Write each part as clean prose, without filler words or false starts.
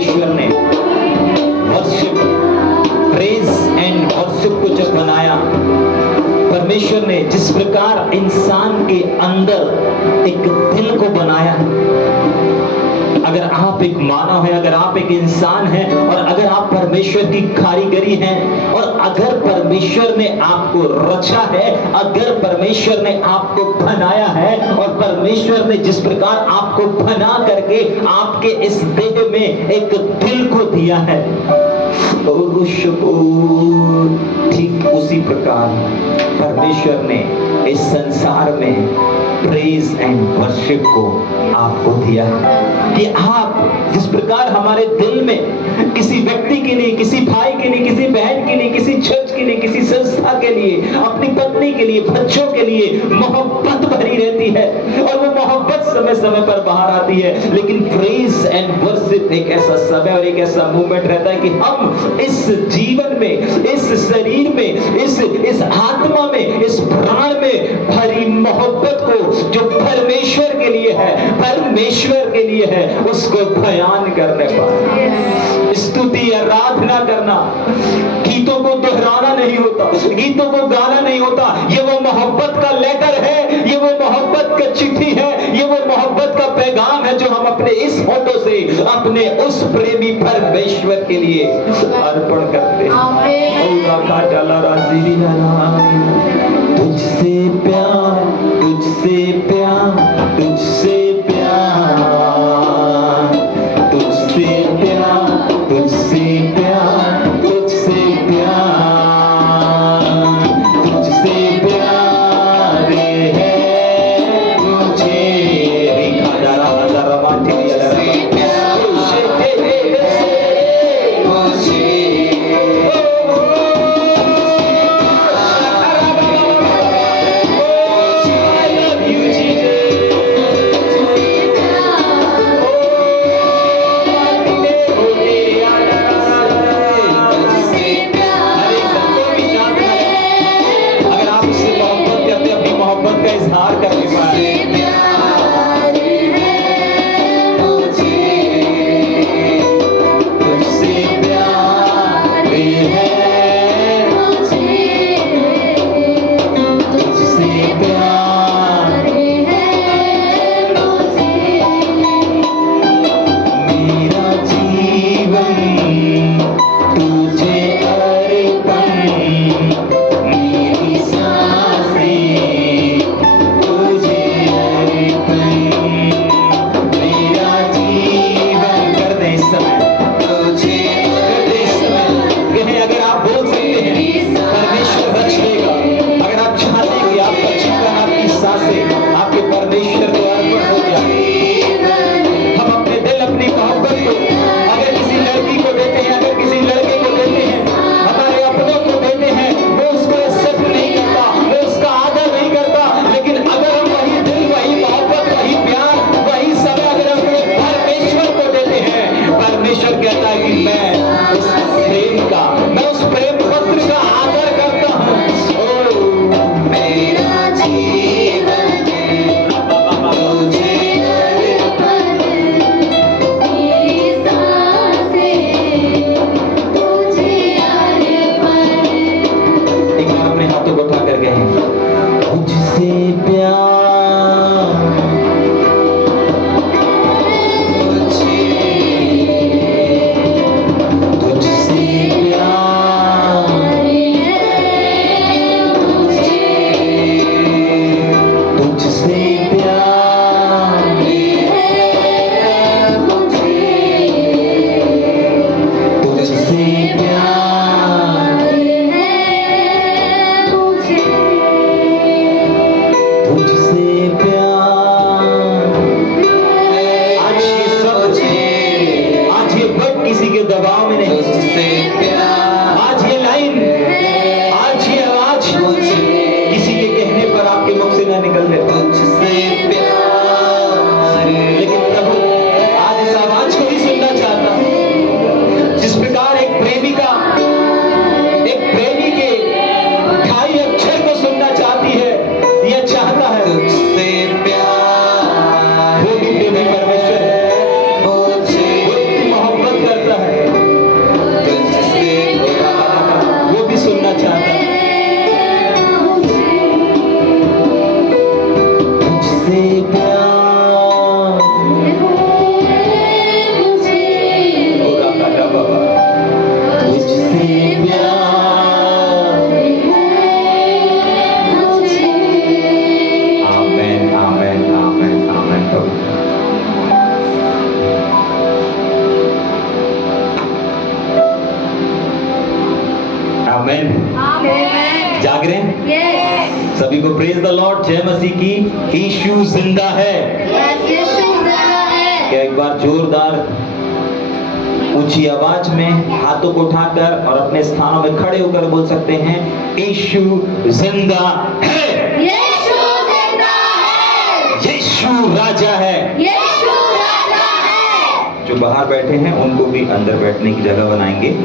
परमेश्वर ने worship, praise and worship को जब बनाया, परमेश्वर ने जिस प्रकार इंसान के अंदर एक दिल को बनाया, अगर आप एक मानव है, अगर आप एक इंसान है और अगर आप परमेश्वर की कारीगरी हैं और अगर परमेश्वर ने आपको रचा है, अगर परमेश्वर ने आपको बनाया है और परमेश्वर ने जिस प्रकार आपको बना करके आपके इस देह में एक दिल को दिया है, ठीक उसी प्रकार परमेश्वर ने इस संसार में प्रेज एंड वर्शिप को आपको दिया कि आप जिस प्रकार हमारे दिल में किसी व्यक्ति के लिए, किसी भाई के लिए, किसी बहन के लिए, किसी चर्च के लिए, किसी संस्था के लिए, अपनी पत्नी के लिए, बच्चों के लिए मोहब्बत भरी रहती है और वो मोहब्बत समय समय पर बाहर आती है, लेकिन प्रेज एंड वर्शिप एक ऐसा समय और एक ऐसा मूवमेंट रहता है कि हम इस जीवन में, इस शरीर में, इस आत्मा में, इस प्राण में भरी मोहब्बत को जो परमेश्वर के लिए है, परमेश्वर के लिए है, उसको बयान करने पर स्तुति आराधना करना, गीतों को दोहराना नहीं होता, गीतों को गाना नहीं होता, ये वो मोहब्बत का लेटर है, ये वो मोहब्बत का चिट्ठी है, ये वो मोहब्बत का पैगाम है जो हम अपने इस होठों से अपने उस प्रेमी परमेश्वर के लिए अर्पण करते हैं। तुझसे प्यार, तुझसे प्यार, तुझसे प्यार, तुझसे प्यार, तुझसे प्यार, तुझसे प्यार, तुझसे प्यार है मुझे। मोहब्बत सभी को प्रेज द लॉर्ड, जय मसीह की। यीशु जिंदा है। क्या एक बार जोरदार ऊंची आवाज में हाथों को उठाकर और अपने स्थानों में खड़े होकर बोल सकते हैं, यीशु जिंदा है, यीशु जिंदा है, यीशु राजा है। यीशु राजा है। जो बाहर बैठे हैं उनको भी अंदर बैठने की जगह बनाएंगे।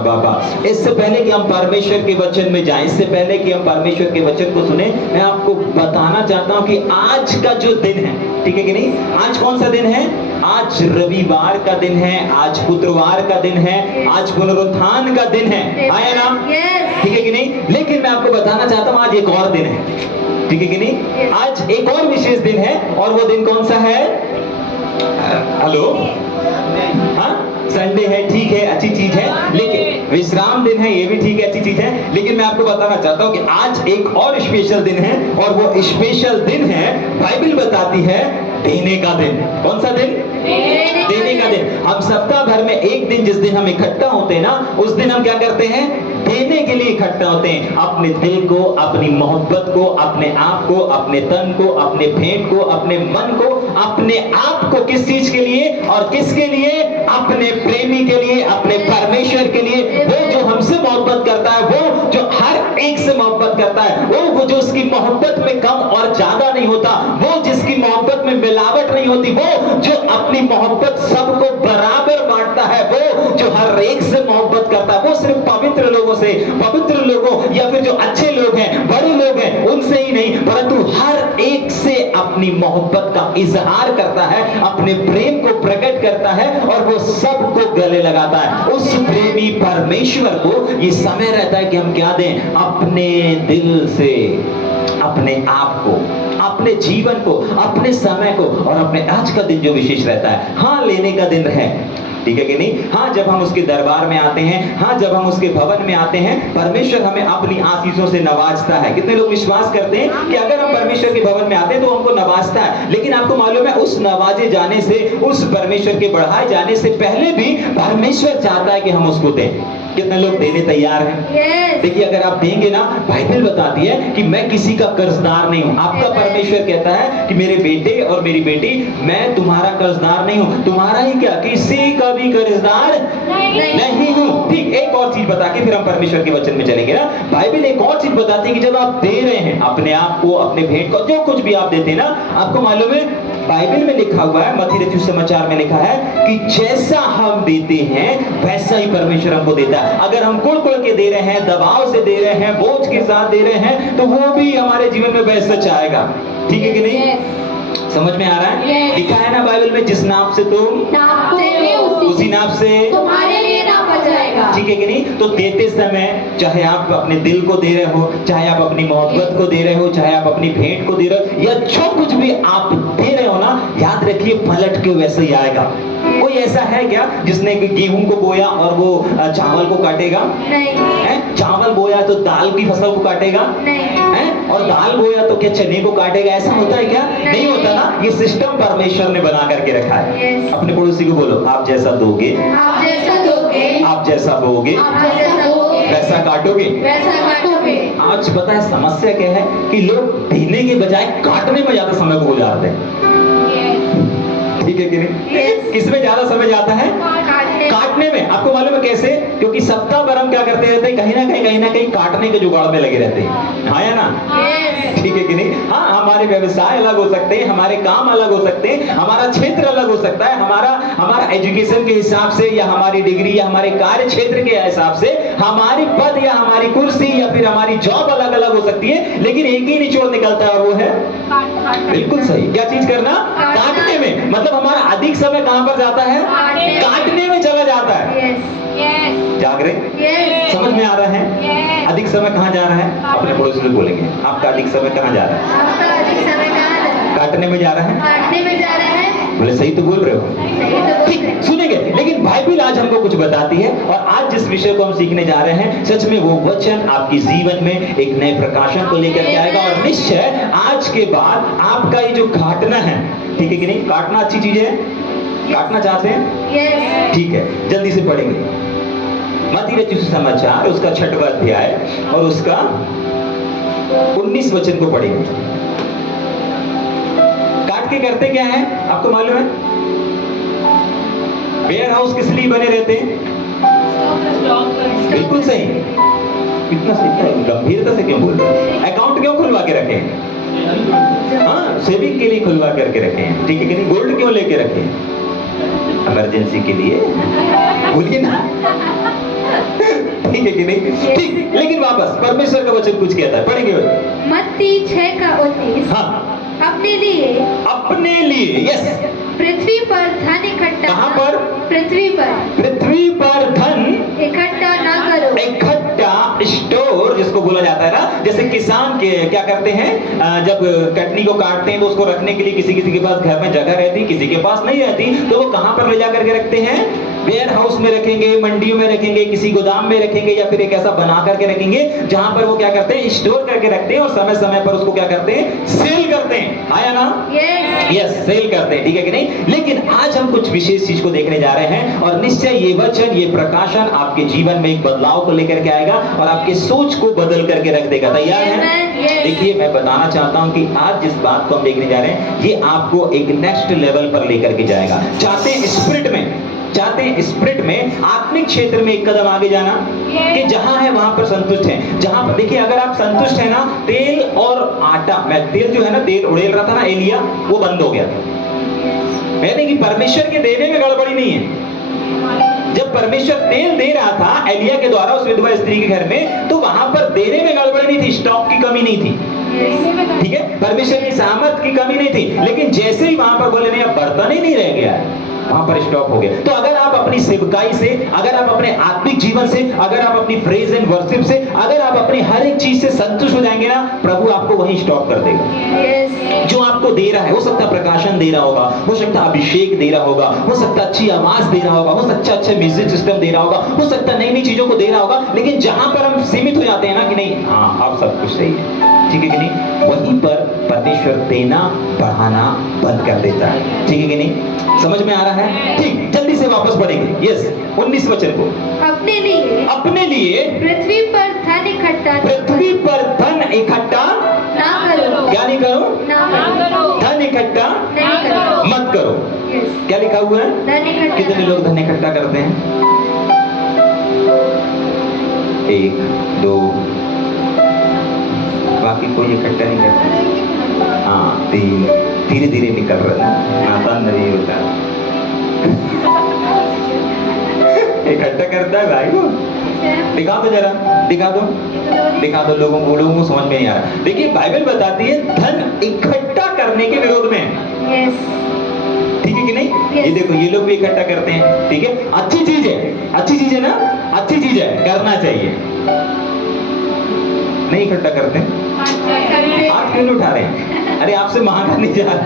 बाबा। इससे पहले कि हम परमेश्वर के वचन में जाएं, इससे पहले कि हम परमेश्वर के वचन को सुने, मैं आपको बताना चाहता हूं कि आज का जो दिन है, ठीक है कि नहीं, आज कौन सा दिन है? आज रविवार का दिन है, आज शुक्रवार का दिन है, आज पुनरुत्थान का दिन है, आया ना? ठीक है कि नहीं? लेकिन मैं आपको बताना चाहता हूं आज एक और दिन है, ठीक है कि नहीं? आज एक और विशेष दिन है, और वो दिन कौन सा है? हेलो, हाँ, संडे है, ठीक है, अच्छी चीज है, लेकिन विश्राम दिन है, ये भी ठीक है, अच्छी चीज है, लेकिन मैं आपको बताना चाहता हूं कि आज एक और स्पेशल दिन है, और वो स्पेशल दिन है, बाइबल बताती है, देने का दिन। कौन सा दिन? देने का दिन। हम सप्ताह भर में एक दिन, जिस दिन हम इकट्ठा होते हैं ना, उस दिन हम क्या करते हैं? देने के लिए इकट्ठा होते हैं। अपने दिल को, अपनी मोहब्बत को, अपने आप को, अपने तन को, अपने भेंट को, अपने मन को, अपने आप को किस चीज के लिए और किसके लिए? अपने प्रेमी के लिए, अपने परमेश्वर के लिए। वो जो हमसे मोहब्बत करता है, वो जो हर एक से मोहब्बत करता है, वो जो उसकी मोहब्बत में कम और ज्यादा नहीं होता, वो जिसकी मोहब्बत में मिलावट नहीं होती, वो जो अपनी मोहब्बत सबको बराबर बांटता है, वो जो हर एक से मोहब्बत करता है, वो सिर्फ पवित्र लोगों से, पवित्र लोगों या फिर जो अच्छे लोग हैं, बड़े लोग हैं, उनसे ही नहीं, परंतु हर एक से अपनी मोहब्बत का इजहार करता है, अपने प्रेम को प्रकट करता है, और वो सबको गले लगाता है। उस प्रेमी परमेश्वर को ये समय रहता है कि हम क्या दें? अपने दिल से, अपने आप को, अपने जीवन को, अपने समय को, और अपने आज का दिन जो विशेष रहता है, हाँ, लेने का दिन है, ठीक है कि नहीं? हाँ, जब हम उसके दरबार में आते हैं, हाँ, जब हम उसके भवन में आते हैं, परमेश्वर हमें अपनी आशीषों से नवाजता है। कितने लोग विश्वास करते हैं कि अगर हम परमेश्वर के भवन में आते हैं तो हमको नवाजता है? लेकिन आपको मालूम है, उस नवाजे जाने से, उस परमेश्वर के बढ़ाए जाने से पहले भी परमेश्वर चाहता है कि हम उसको दें। कितने लोग देने तैयार हैं? देखिए, अगर आप देंगे ना, बाइबल बताती है कि मैं किसी का कर्जदार नहीं हूं। आपका परमेश्वर कहता है कि मेरे बेटे और मेरी बेटी, मैं तुम्हारा कर्जदार नहीं हूं। तुम्हारा ही क्या, किसी का भी कर्जदार नहीं हूं। ठीक, एक और चीज बता के फिर हम परमेश्वर के वचन में चलेंगे ना। बाइबल एक और चीज बताती है कि जब आप दे रहे हैं अपने आप को, अपने भेंट को, जो कुछ भी आप देते हैं ना, आपको मालूम है बाइबल में लिखा हुआ है, मत्ती रचित समाचार में लिखा है कि जैसा हम देते हैं वैसा ही परमेश्वर हमको देता है। अगर हम कुड़-कुड़ के दे रहे हैं, दबाव से दे रहे हैं, बोझ के साथ दे रहे हैं, तो वो भी हमारे जीवन में वैसा चाहेगा। ठीक है कि नहीं? समझ में आ रहा है? लिखा है ना बाइबल में, जिस नाप से तुम उसी नाप से तुम्हारे लिए नापा जाएगा। ठीक है कि नहीं? तो देते समय, चाहे आप अपने दिल को दे रहे हो, चाहे आप अपनी मोहब्बत को दे रहे हो, चाहे आप अपनी भेंट को दे रहे हो, या जो कुछ भी आप दे रहे हो ना, याद रखिए पलट के वैसे ही आएगा। कोई ऐसा है क्या जिसने गेहूं को बोया और वो चावल को काटेगा? नहीं। चावल बोया तो दाल की फसल को काटेगा? नहीं। और दाल बोया तो क्या चने को काटेगा? ऐसा होता है क्या? नहीं होता ना। ये सिस्टम परमेश्वर ने बना करके रखा है। अपने पड़ोसी को बोलो, आप जैसा दोगे, आप जैसा दोगे, आप जैसा बोगे, आप जैसा दोगे, वैसा काटोगे, वैसा काटोगे। आज पता है समस्या क्या है कि लोग देने के बजाय काटने में ज्यादा समय को गुजारते हैं। ठीक है कि नहीं? किसमें ज्यादा समय जाता है? काटने में। आपको मालूम है कैसे? क्योंकि सप्ताह भर हम क्या करते रहते हैं? कहीं ना कहीं काटने के जुगाड़ में लगे रहते हैं। हाँ या ना? ठीक है कि नहीं? हाँ, हमारे व्यवसाय अलग हो सकते हैं, हमारे काम अलग हो सकते हैं, हमारा क्षेत्र अलग हो सकता है, हमारा एजुकेशन के हिसाब से, या हमारी डिग्री, या हमारे कार्य क्षेत्र के हिसाब से, हमारी पद या हमारी कुर्सी या फिर हमारी जॉब अलग अलग हो सकती है, लेकिन एक ही निचोड़ निकलता है, और वो है बिल्कुल सही। क्या चीज करना? काटने में। मतलब हमारा अधिक समय कहां पर जाता है? काटने में चला जाता है। जाग रहे? समझ में आ रहा है? अधिक समय कहां जा रहा है? अपने पड़ोसी से बोलेंगे, आपका अधिक समय कहां जा रहा है? आपका अधिक समय कहां जा रहा है? काटने में जा रहा है। काटने में जा रहा है। बोले सही तो बोल रहे हो। सही तो बोल रहे हो। सुनेंगे, लेकिन बाइबल आज हमको कुछ बताती है, और आज जिस विषय को हम सीखने जा रहे हैं, सच में वो वचन आपके जीवन में एक नए प्रकाशन को लेकर के आएगा। और निश्चय आज के बाद आपका ये जो काटना है, ठीक है कि नहीं? काटना अच्छी चीज है। काटना चाहते हैं? ठीक है, जल्दी से पढ़ेंगे मत्ती रचित सुसमाचार, उसका 6वां अध्याय और उसका 19 वचन को पढ़ेंगे। काट के करते क्या है आपको मालूम है? वेयर हाउस किस लिए बने रहते हैं? बिल्कुल सही। इतना गंभीरता से क्यों बोल रहे हैं? अकाउंट क्यों खुलवा के रखे हैं? हाँ, सेविंग के लिए खुलवा करके रखे हैं, ठीक है कि नहीं? गोल्ड क्यों लेके रखे हैं? इमरजेंसी के लिए, बोलिए ना। ठीक है कि नहीं? ठीक, लेकिन वापस परमेश्वर का वचन कुछ कहता है, पढ़ेंगे। मत्ती 6:19। हाँ, अपने लिए यस। पृथ्वी पर धन इकट्ठा कहाँ पर? पृथ्वी पर धन इकट्ठा ना करो। इकट्ठा, स्टोर जिसको बोला जाता है ना, जैसे किसान के क्या करते हैं, जब कटनी को काटते हैं तो उसको रखने के लिए किसी के पास घर में जगह रहती, किसी के पास नहीं रहती, तो वो कहां पर ले जा करके रखते हैं? वेयर हाउस में रखेंगे, मंडियों में रखेंगे, किसी गोदाम में रखेंगे, या फिर एक ऐसा बना करके रखेंगे जहां पर वो क्या करते हैं? स्टोर करके रखते हैं और समय समय पर उसको क्या करते हैं? सेल करते हैं। आया ना? यस, सेल करते हैं, ठीक है कि नहीं? लेकिन आज हम कुछ विशेष चीज को देखने जा रहे हैं और निश्चय ये वचन, ये प्रकाशन आपके जीवन में एक बदलाव को लेकर के आएगा और आपके सोच को बदल करके रख देगा। तैयार है? देखिए, मैं बताना चाहता हूं कि आज जिस बात को हम देखने जा रहे हैं, ये आपको एक नेक्स्ट लेवल पर लेकर के जाएगा। चाहते हैं स्पिरिट में आत्मिक क्षेत्र में एक कदम आगे जाना, कि जहां है वहां पर संतुष्ट है। जहां पर देखिए, अगर आप संतुष्ट है ना, तेल और आटा, मैं तेल जो है ना, तेल उड़ेल रहा था ना एलिया, वो बंद हो गया। मैंने कि परमेश्वर के देने में गड़बड़ी नहीं है। जब परमेश्वर तेल दे रहा था एलिया के द्वारा उस विधवा स्त्री के घर में, तो वहां पर देने में गड़बड़ी नहीं थी, स्टॉक की कमी नहीं थी, ठीक है? परमेश्वर की सामर्थ की कमी नहीं थी। लेकिन जैसे ही वहां पर बोले नहीं, अब बर्तन ही नहीं रह गया है, वहां पर स्टॉप हो गया। तो अगर आप अपनी सेवकाई से, अगर आप अपने आत्मिक जीवन से, अगर आप अपनी प्रेज एंड वर्शिप से, अगर आप अपनी हर एक चीज से संतुष्ट हो जाएंगे ना, प्रभु आपको वहीं स्टॉप कर देगा। जो आपको दे रहा है, हो सकता है प्रकाशन दे रहा होगा, हो सकता है अभिषेक दे रहा होगा, हो सकता है अच्छी आवाज दे रहा होगा, हो सकता है अच्छा म्यूजिक सिस्टम दे रहा होगा, हो सकता है नई नई चीजों को दे रहा होगा, लेकिन जहां पर हम सीमित हो जाते हैं ना कि नहीं, हाँ अब सब कुछ सही है, ठीक है कि नहीं, वहीं पर परमेश्वर देना बढ़ाना बंद कर देता है, ठीक है कि नहीं? समझ में आ रहा है? ठीक, जल्दी से वापस पढ़ेंगे। यस, 19 वचन को। अपने लिए पृथ्वी पर धन इकट्ठा ना करो। क्या नहीं करो? ना करो। धन इकट्ठा नहीं करो। मत करो। क्या लिखा हुआ है? धन इकट्ठा। कितने लोग धन इकट्ठा करते हैं? 1 2, बाकी कोई इकट्ठा नहीं करता। हाँ, 3, धीरे धीरे निकल रहा है, नाता नहीं होता। इकट्ठा करता है भाई वो। दिखा दो जरा, दिखा दो लोगों को समझ में नहीं आ रहा। देखिए, बाइबल बताती है धन इकट्ठा करने के विरोध में, ठीक है कि नहीं? ये देखो, ये लोग भी इकट्ठा करते हैं, ठीक है? अच्छी चीज है ना, अच्छी चीज है, करना चाहिए। नहीं इकट्ठा करते, हाथ क्यों नहीं उठा रहे हैं? अरे आपसे मांगा नहीं जा रहा,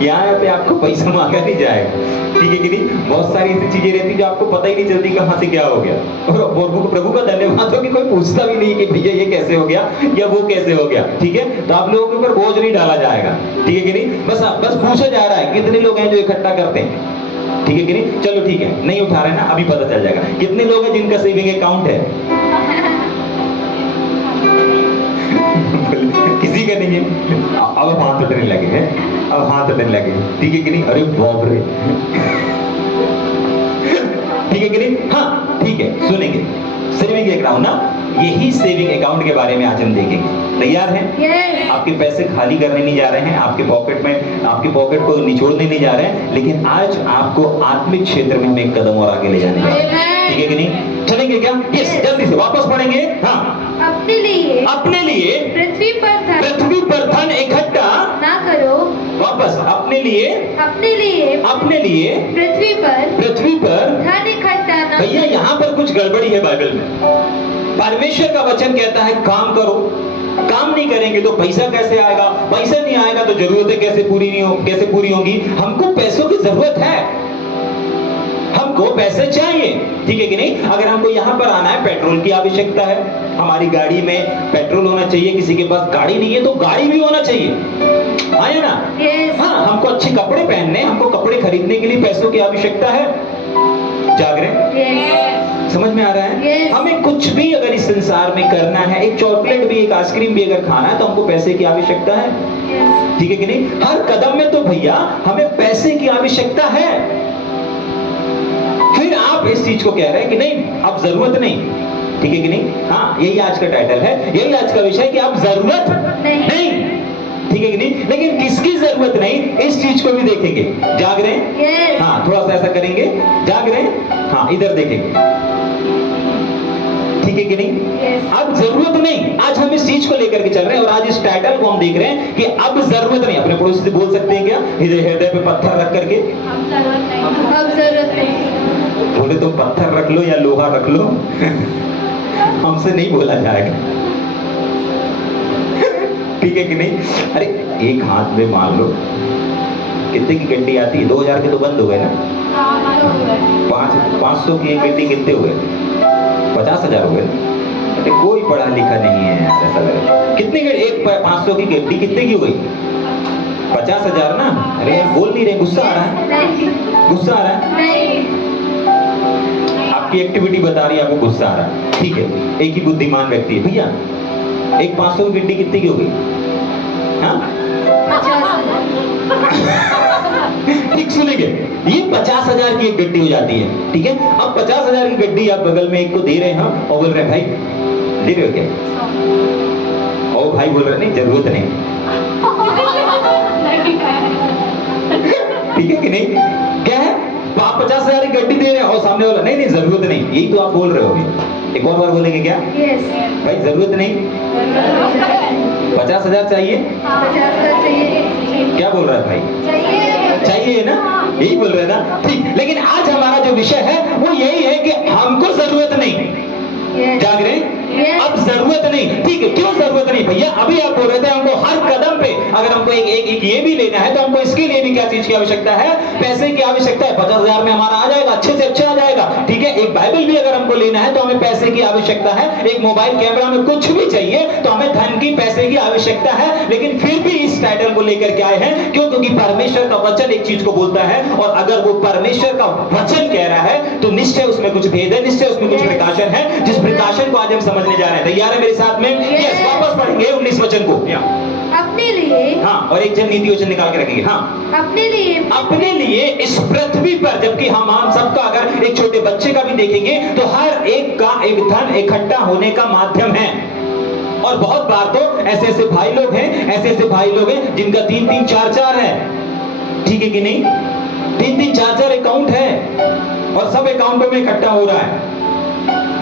यहाँ पे आपको पैसा मांगा नहीं जाएगा, ठीक है कि नहीं? बहुत सारी ऐसी चीजें रहती जो आपको पता ही नहीं चलती कहां से क्या हो गया, और प्रभु का धन्यवाद हो कि कोई पूछता भी नहीं कि भैया ये कैसे हो गया या वो कैसे हो गया, ठीक है? तो आप लोगों के ऊपर बोझ नहीं डाला जाएगा, ठीक है कि नहीं? बस पूछा जा रहा है कितने लोग हैं जो इकट्ठा करते हैं, ठीक है कि नहीं? चलो ठीक है, नहीं उठा रहे ना, अभी पता चल जाएगा कितने लोग हैं जिनका सेविंग अकाउंट है। किसी का नहीं है। अब हाथ उठने लगे हैं, ठीक है कि नहीं? अरे बाप रे, ठीक है कि नहीं? हाँ ठीक है, सुनेंगे सेविंग अकाउंट ना, यही सेविंग अकाउंट के बारे में आज हम देखेंगे। तैयार हैं? yes. आपके पैसे खाली करने नहीं जा रहे हैं, आपके पॉकेट को निचोड़ने नहीं जा रहे हैं, लेकिन आज आपको आत्मिक क्षेत्र में हम एक कदम और आगे ले जाने जा रहे हैं, ठीक है कि नहीं? चलेंगे क्या? यस, जल्दी से वापस पढ़ेंगे। हाँ, अपने लिए पृथ्वी पर धन इकट्ठा ना करो। वापस अपने लिए पृथ्वी पर धन इकट्ठा ना। भैया, यहाँ पर कुछ गड़बड़ी है बाइबल में। परमेश्वर का वचन कहता है काम करो, काम नहीं करेंगे तो पैसा कैसे आएगा, पैसा नहीं आएगा तो जरूरतें कैसे पूरी होंगी। हमको पैसों की जरूरत है, हमको पैसे चाहिए, ठीक है कि नहीं? अगर हमको यहाँ पर आना है, पेट्रोल की आवश्यकता है, हमारी गाड़ी में पेट्रोल होना चाहिए, किसी के पास गाड़ी नहीं है तो गाड़ी भी होना चाहिए, आया ना? yes. हाँ, हमको अच्छे कपड़े पहनने, हमको कपड़े खरीदने के लिए पैसों की आवश्यकता है, जाग रहे? yes. समझ में आ रहा है? Yes. हमें कुछ भी अगर इस संसार में करना है, एक चॉकलेट भी, एक आइसक्रीम भी अगर खाना है, तो हमको पैसे की आवश्यकता है। Yes. ठीक है कि नहीं? हर कदम में तो भैया हमें पैसे की आवश्यकता है। फिर आप इस चीज को कह रहे हैं कि नहीं, अब जरूरत नहीं। ठीक है कि नहीं? हाँ, यही आज का टाइटल है, यही आज का विषय कि अब जरूरत नहीं। ठीक है कि नहीं? लेकिन किसकी जरूरत नहीं, इस चीज को भी देखेंगे। जाग रहे हैं? Yes. हाँ, थोड़ा सा ऐसा करेंगे। जाग रहे हैं? हाँ, इधर देखेंगे। ठीक है कि नहीं? Yes. अब जरूरत नहीं, आज हम इस चीज को लेकर के चल रहे हैं और आज इस टाइटल को हम देख रहे हैं कि अब जरूरत नहीं। अपने पड़ोसी से बोल सकते हैं क्या, हृदय पे पत्थर रख करके? अब जरूरत नहीं। बोले तो पत्थर रख लो या लोहा रख लो, हमसे नहीं बोला जाएगा। ठीक है कि नहीं? अरे एक हाथ में मान लो कितने की गड्डी आती है? 2000 के तो बंद हो गए ना। 500 की एक गड्डी कितने हुए? 50,000 हो गए। अरे कोई पढ़ा लिखा नहीं है यार, ऐसा लग रहा है। कितने एक 500 की गड्डी कितने की हो गई? 50,000 ना। अरे यार बोल नहीं रहे, गुस्सा आ रहा है? नहीं। गुस्सा आ रहा है? नहीं। आपकी एक्टिविटी बता रही है आपको गुस्सा आ रहा है। ठीक है, एक ही बुद्धिमान व्यक्ति है। भैया एक 500 की गड्डी कितने की हो गई? हाँ? 50,000। ठीक सुनेंगे, ये 50,000 की एक गड्डी हो जाती है। ठीक है, अब 50,000 की गड्डी आप बगल में एक को दे रहे हैं और बोल रहे हैं भाई दे रहे हो क्या? और भाई बोल रहे नहीं जरूरत नहीं। ठीक है कि नहीं? क्या है, आप 50,000 की गड्डी दे रहे हैं और सामने वाला नहीं नहीं जरूरत नहीं। यही तो आप बोल रहे हो अभी। एक और बार बोलेंगे क्या? Yes. भाई जरूरत नहीं, 50,000 चाहिए। 50,000 चाहिए। क्या बोल रहा है भाई? चाहिए ना, यही बोल रहे हैं ना। ठीक, लेकिन आज हमारा जो विषय है वो यही है कि हमको जरूरत नहीं। Yes. जाग रहे हैं? Yes. अब जरूरत नहीं। ठीक है, क्यों जरूरत नहीं भैया? अभी आप बोल रहे थे हमको हर कदम पे अगर हमको एक ये भी लेना है तो हमको इसके लिए भी क्या चीज की आवश्यकता है? पैसे की आवश्यकता है। 50,000 में हमारा आ जाएगा, अच्छे से अच्छा आ जाएगा। ठीक है, एक बाइबल भी अगर हमको लेना है तो हमें पैसे की आवश्यकता है। एक मोबाइल कैमरा में कुछ भी चाहिए तो हमें धन की, पैसे की आवश्यकता है। लेकिन फिर भी इस टाइटल को लेकर के आए हैं क्यों? क्योंकि परमेश्वर का वचन एक चीज को बोलता है और अगर वो परमेश्वर का वचन कह रहा है तो निश्चय उसमें कुछ भेद है, निश्चय उसमें कुछ प्रकाशन है, जिस प्रकाशन को आज हम समझने जा रहे हैं। तैयार है मेरे साथ में? यस, वापस पढ़ेंगे 19 वचन को। अपने लिए। हाँ, और एक जन नीति वचन निकाल के रखेंगे। हाँ, अपने लिए इस पृथ्वी पर, जबकि हम सबका अगर एक छोटे बच्चे का भी देखेंगे तो हर एक का एक धन इकट्ठा होने का माध्यम है। और बहुत बार तो ऐसे ऐसे भाई लोग हैं, ऐसे ऐसे भाई लोग हैं जिनका 3-3, 4-4 है। ठीक है कि नहीं? 3-3, 4-4 अकाउंट है और सब अकाउंटों में इकट्ठा हो रहा है।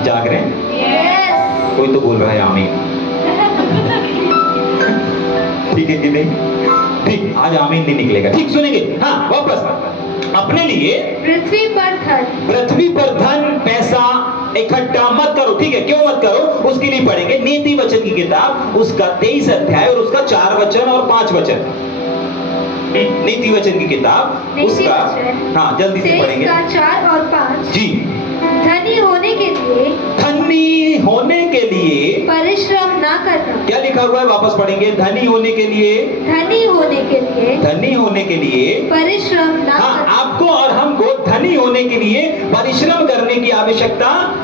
जाग रहे हैं? Yes. कोई तो बोल रहा है आमीन। ठीक है कि नहीं? ठीक, आज आमीन नहीं निकलेगा। ठीक, सुनेंगे। हाँ, वापस अपने लिए पृथ्वी पर धन पैसा इकट्ठा मत करो। ठीक है, क्यों मत करो? उसके लिए पढ़ेंगे नीति वचन की किताब, उसका 23 अध्याय और उसका 4 वचन और 5 वचन। नीति वचन की किताब, उसका हाँ जल्दी से पढ़ेंगे। 4 और 5 जी। धनी होने के लिए परिश्रम ना करना। क्या लिखा हुआ है? वापस पढ़ेंगे। धनी होने के लिए परिश्रम ना हाँ, करना। आपको और हमको धनी होने के लिए परिश्रम करने की आवश्यकता,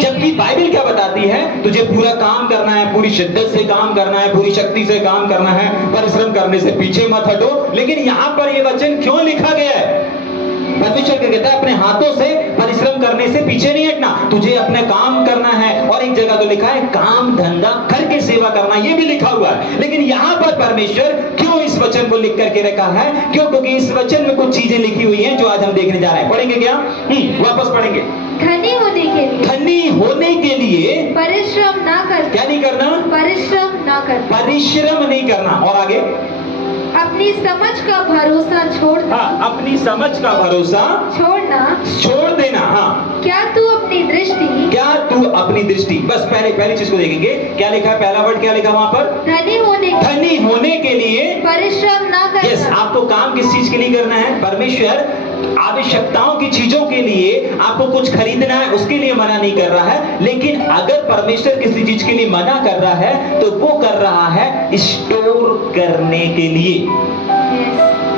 जबकि बाइबल क्या बताती है? तुझे पूरा काम करना है, पूरी शिद्दत से काम करना है, पूरी शक्ति से काम करना है, परिश्रम करने से पीछे मत हटो। लेकिन यहाँ पर ये वचन क्यों लिखा गया है? परमेश्वर क्या कहता है? अपने हाथों से परिश्रम करने से पीछे नहीं हटना, तुझे अपने काम करना है। और एक जगह तो लिखा है काम धंधा करके सेवा करना, ये भी लिखा हुआ है। लेकिन यहाँ पर परमेश्वर क्यों इस वचन को लिख करके रखा है? क्यों? क्योंकि इस वचन में कुछ चीजें लिखी हुई हैं जो आज हम देखने जा रहे हैं। पढ़ेंगे क्या? वापस पढ़ेंगे। धनी होने के लिए परिश्रम ना करना। क्या नहीं करना? परिश्रम नहीं करना। और आगे अपनी समझ का भरोसा छोड़ना। हाँ, अपनी समझ का भरोसा छोड़ देना। हाँ, क्या तू अपनी दृष्टि बस पहली चीज को देखेंगे। क्या लिखा है? पहला वर्ड क्या लिखा वहां पर? धनी होने के लिए परिश्रम ना करना। यस, आपको काम किस चीज के लिए करना है? परमेश्वर आवश्यकताओं की चीजों के लिए आपको कुछ खरीदना है, उसके लिए मना नहीं कर रहा है। लेकिन अगर परमेश्वर किसी चीज के लिए मना कर रहा है तो वो कर रहा है स्टोर करने के लिए,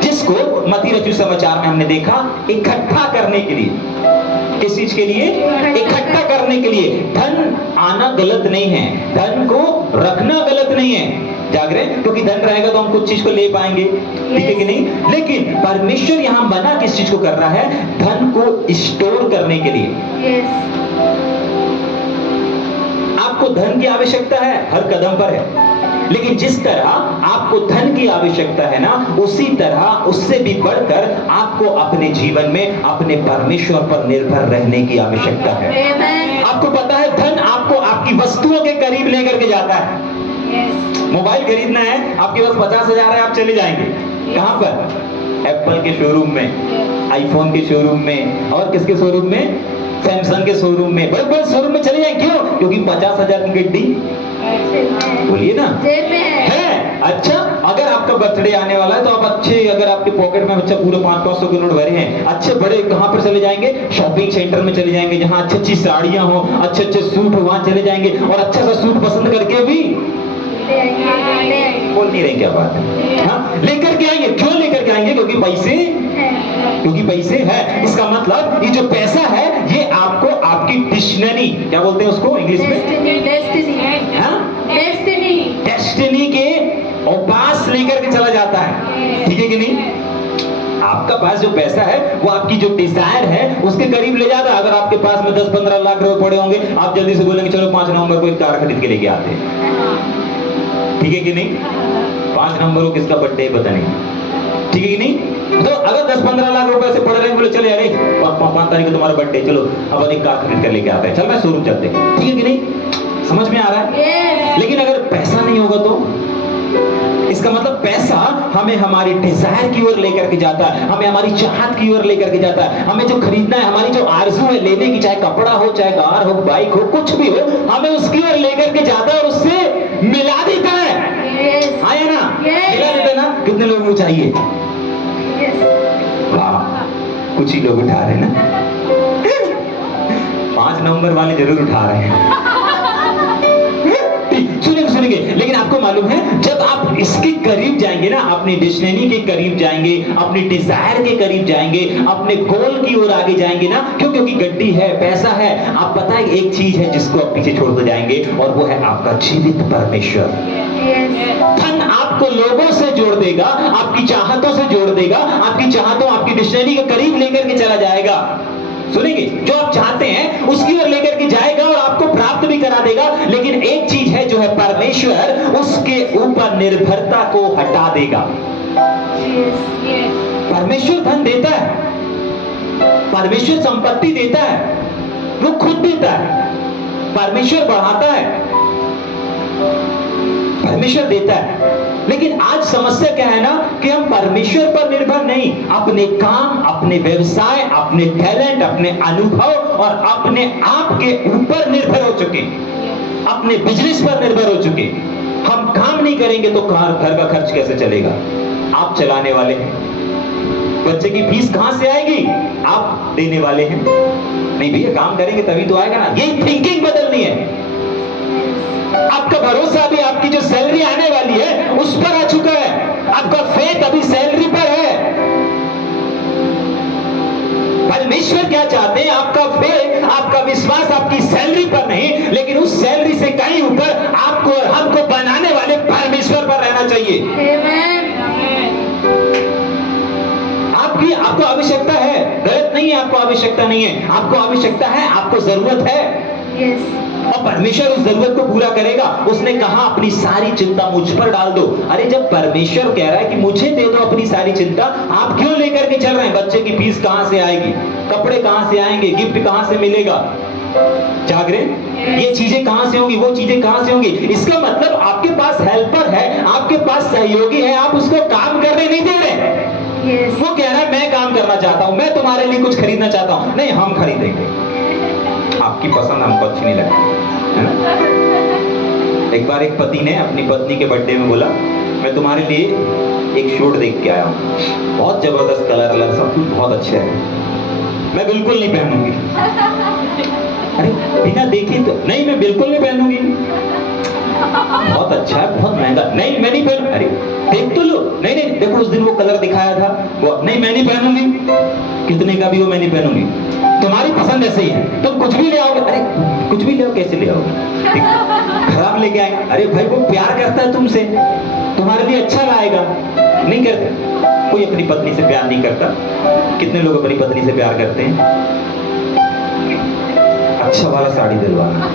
जिसको मत्ती रचित समाचार में हमने देखा इकट्ठा करने के लिए। किस चीज के लिए? इकट्ठा करने के लिए। धन आना गलत नहीं है, धन को रखना गलत नहीं है। जाग रहे हैं? क्योंकि धन रहेगा तो हम कुछ चीज को ले पाएंगे, ठीक है कि नहीं? लेकिन परमेश्वर यहां मना किस चीज को कर रहा है? धन को स्टोर करने के लिए। आपको धन की आवश्यकता है, हर कदम पर है, लेकिन जिस तरह आपको धन की आवश्यकता है ना, उसी तरह उससे भी बढ़कर आपको अपने जीवन में अपने परमेश्वर पर निर्भर रहने की आवश्यकता है। आपको पता है धन आपको आपकी वस्तुओं के करीब लेकर के जाता है। मोबाइल खरीदना है, आपके पास 50,000 है, आप चले जाएंगे कहां पर? एप्पल के शोरूम में, आईफोन के शोरूम में, और किसके शोरूम में? सैमसंग के शोरूम में, बड़े बड़े शोरूम में चले जाएंगे। क्यों? क्योंकि 50,000 की गड्डी, बोलिए ना, है। अच्छा, अगर आपका बर्थडे आने वाला है तो आप अच्छे, अगर आपके पॉकेट में अच्छा पूरे 500-500 के नोट भरे हैं, अच्छे बड़े कहां पर चले जाएंगे? शॉपिंग सेंटर में चले जाएंगे, जहां अच्छी अच्छी साड़ियां हो, अच्छे अच्छे सूट हो, वहां चले जाएंगे और अच्छा सा सूट पसंद करके भी बोल नहीं रहे क्या बात है? हाँ, लेकर के आएंगे। क्यों लेकर के आएंगे? क्योंकि पैसे है। इसका मतलब ये जो पैसा है ये आपको आपकी डिक्शनरी, क्या बोलते हैं उसको इंग्लिश में? डेस्टिनी के पास लेकर के चला जाता है, ठीक है कि नहीं? आपका पास जो पैसा है वो आपकी जो डिजायर है उसके करीब ले जाता है। अगर आपके पास में 10-15 लाख रुपए पड़े होंगे, आप जल्दी से बोलेंगे चलो 5 नवंबर को एक कार खरीद के लेके आते हैं, ठीक है कि नहीं? 5 नवंबर को किसका बर्थडे है पता नहीं, ठीक है कि नहीं? तो अगर 10-15 लाख रुपए से पड़ रहे हैं, बोले चले यार 5 तारीख को तुम्हारा बर्थडे, चलो अब एक कार खरीद कर लेके आते हैं, चल मैं शोरूम चलते हैं, ठीक है कि नहीं? समझ में आ रहा है? लेकिन अगर पैसा नहीं होगा तो इसका मतलब पैसा हमें हमारी डिजायर की ओर लेकर के जाता है, हमें हमारी चाहत की ओर लेकर के जाता है। हमें जो खरीदना है, हमारी जो आरज़ू है लेने की, चाहे कपड़ा हो, चाहे कार हो, बाइक हो, कुछ भी हो, हमें उसकी ओर लेकर के जाता है और उससे मिला देता है। आया ना? मिला देता है ना? कितने लोगों को चाहिए? वाह, कुछ ही लोग उठा रहे हैं ना। 5 नवंबर वाले जरूर उठा रहे हैं। सुनेंगे, लेकिन आपको मालूम है जब आप इसके करीब जाएंगे ना, अपनी डिक्शनरी के करीब जाएंगे, अपनी डिजायर के करीब जाएंगे, अपने गोल की ओर आगे जाएंगे ना, क्यों? क्योंकि गड्डी है, पैसा है, आप पता है एक चीज है जिसको आप पीछे छोड़ते जाएंगे, और वो है आपका जीवित परमेश्वर। धन आपको लोगों से जोड़ देगा, आपकी चाहतों से जोड़ देगा, आपकी चाहतों, आपकी डिक्शनरी के करीब लेकर के चला जाएगा। सुनेंगे, जो आप चाहते हैं उसकी ओर लेकर के जाएगा और आपको प्राप्त भी करा देगा। लेकिन एक चीज है जो है परमेश्वर, उसके ऊपर निर्भरता को हटा देगा। परमेश्वर धन देता है, परमेश्वर संपत्ति देता है, वो खुद देता है। परमेश्वर बढ़ाता है, परमेश्वर देता है। लेकिन आज समस्या क्या है ना, कि हम परमेश्वर पर निर्भर नहीं, अपने काम, अपने व्यवसाय, अपने टैलेंट, अपने अनुभव और अपने आप के ऊपर निर्भर हो चुके, अपने बिजनेस पर निर्भर हो चुके। हम काम नहीं करेंगे तो घर का खर्च कैसे चलेगा? आप चलाने वाले हैं। बच्चे की फीस कहां से आएगी? आप देने वाले हैं। नहीं भैया, काम करेंगे तभी तो आएगा ना। ये थिंकिंग बदलनी है। आपका भरोसा भी आपकी जो सैलरी आने वाली है उस पर आ चुका है। आपका फेथ अभी सैलरी पर है। परमेश्वर क्या चाहते हैं? आपका फेथ, आपका विश्वास आपकी सैलरी पर नहीं, लेकिन उस सैलरी से कहीं ऊपर आपको और हमको बनाने वाले परमेश्वर पर रहना चाहिए। आपको आवश्यकता है, गलत नहीं है, आपको आवश्यकता नहीं है, आपको आवश्यकता है, आपको जरूरत है। और परमेश्वर उस जरूरत को पूरा करेगा। उसने कहा अपनी सारी चिंता मुझ पर डाल दो। अरे जब परमेश्वर कह रहा है कि मुझे दे दो अपनी सारी चिंता, आप क्यों लेकर के चल रहे हैं? बच्चे की फीस कहां से आएगी? कपड़े कहां से आएंगे? गिफ्ट कहां से मिलेगा? जागरे, ये चीजें कहां से होंगी? वो चीजें कहां से होंगी? इसका मतलब आपके पास हेल्पर है, आपके पास सहयोगी है, आप उसको काम करने नहीं दे रहे। वो कह रहा है मैं काम करना चाहता हूं, मैं तुम्हारे लिए कुछ खरीदना चाहता हूं। नहीं, हम खरीदेंगे, आपकी पसंद हमको अच्छी नहीं लगती, है ना? एक बार एक पति ने अपनी पत्नी के बर्थडे में बोला मैं तुम्हारे लिए एक शूट देख के आया हूँ, बहुत जबरदस्त कलर अलग सब कुछ बहुत अच्छा है, मैं बिल्कुल नहीं पहनूंगी। अरे बिना देखे तो नहीं, मैं बिल्कुल नहीं पहनूंगी। बहुत अच्छा है, बहुत महंगा, नहीं मैं नहीं पहनूं। अरे देख तो लो। नहीं नहीं, देखो उस दिन वो कलर दिखाया था, वो नहीं मैं नहीं पहनूंगी, कितने का भी हो मैं नहीं पहनूंगी। तुम्हारी पसंद ऐसे ही है, तुम कुछ भी ले आओगे, अरे कुछ भी ले आओ, कैसे ले आओगे, ठीक? खराब लेके आए, अरे भाई वो प्यार करता है तुमसे, तुम्हारे लिए अच्छा लाएगा, नहीं करते। कोई अपनी पत्नी से प्यार नहीं करता। कितने लोग अपनी पत्नी से प्यार करते हैं? अच्छा वाला साड़ी दिलवाना,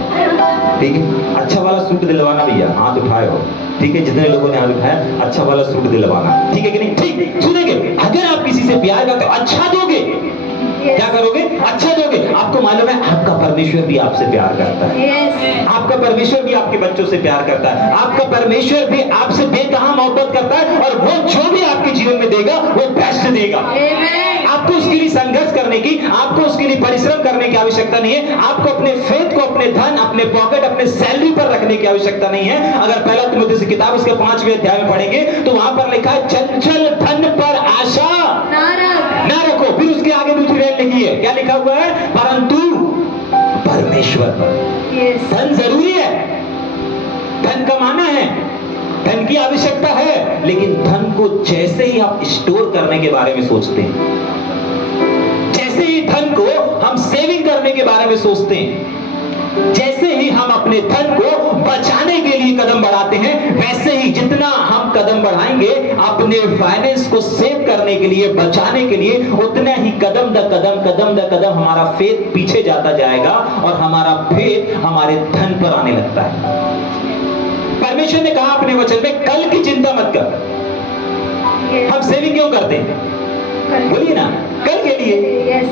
ठीक है, अच्छा वाला सूट दिलवाना, भैया हाथ उठाए हो, ठीक है, जितने लोगों ने हाथ उठाया, अच्छा वाला सूट दिलवाना, ठीक है कि नहीं? ठीक, सुनेंगे, अगर आप किसी से प्यार करते हो, अच्छा दोगे, क्या करोगे? अच्छा दोगे। आपको मालूम है आपका परमेश्वर भी आपसे प्यार करता है। Yes. आपका परमेश्वर भी आपके बच्चों से प्यार करता है। आपका परमेश्वर भी आपसे बेतहा मोहब्बत करता है, और वो जो भी आपके जीवन में देगा वो बेस्ट देगा। Amen. आपको उसके लिए संघर्ष करने की, आपको उसके लिए परिश्रम करने की आवश्यकता नहीं है। आपको अपने फेथ को, अपने धन, अपने पॉकेट, अपने सैलरी पर रखने की आवश्यकता नहीं है। अगर पहला तिमुथियुस की किताब उसके 5वें अध्याय में पढ़ेंगे तो वहां पर लिखा है, चंचल धन पर आशा ना रखो। फिर उसके आगे दूसरी लाइन लिखी है, क्या लिखा हुआ है? परंतु परमेश्वर पर। Yes. धन जरूरी है, धन कमाना है, धन की आवश्यकता है, लेकिन धन को जैसे ही आप स्टोर करने के बारे में सोचते हैं, जैसे ही धन को हम सेविंग करने के बारे में सोचते हैं, जैसे ही हम अपने धन को बचाने के लिए कदम बढ़ाते हैं, वैसे ही जितना हम कदम बढ़ाएंगे अपने फाइनेंस को सेव करने के लिए, बचाने के लिए, उतना ही कदम द कदम हमारा फेथ पीछे जाता जाएगा, और हमारा फेथ हमारे धन पर आने लगता है। परमेश्वर ने कहा अपने वचन में, कल की चिंता मत कर। Yes. हम सेविंग क्यों करते हैं? बोलिए ना, कल के लिए, Yes.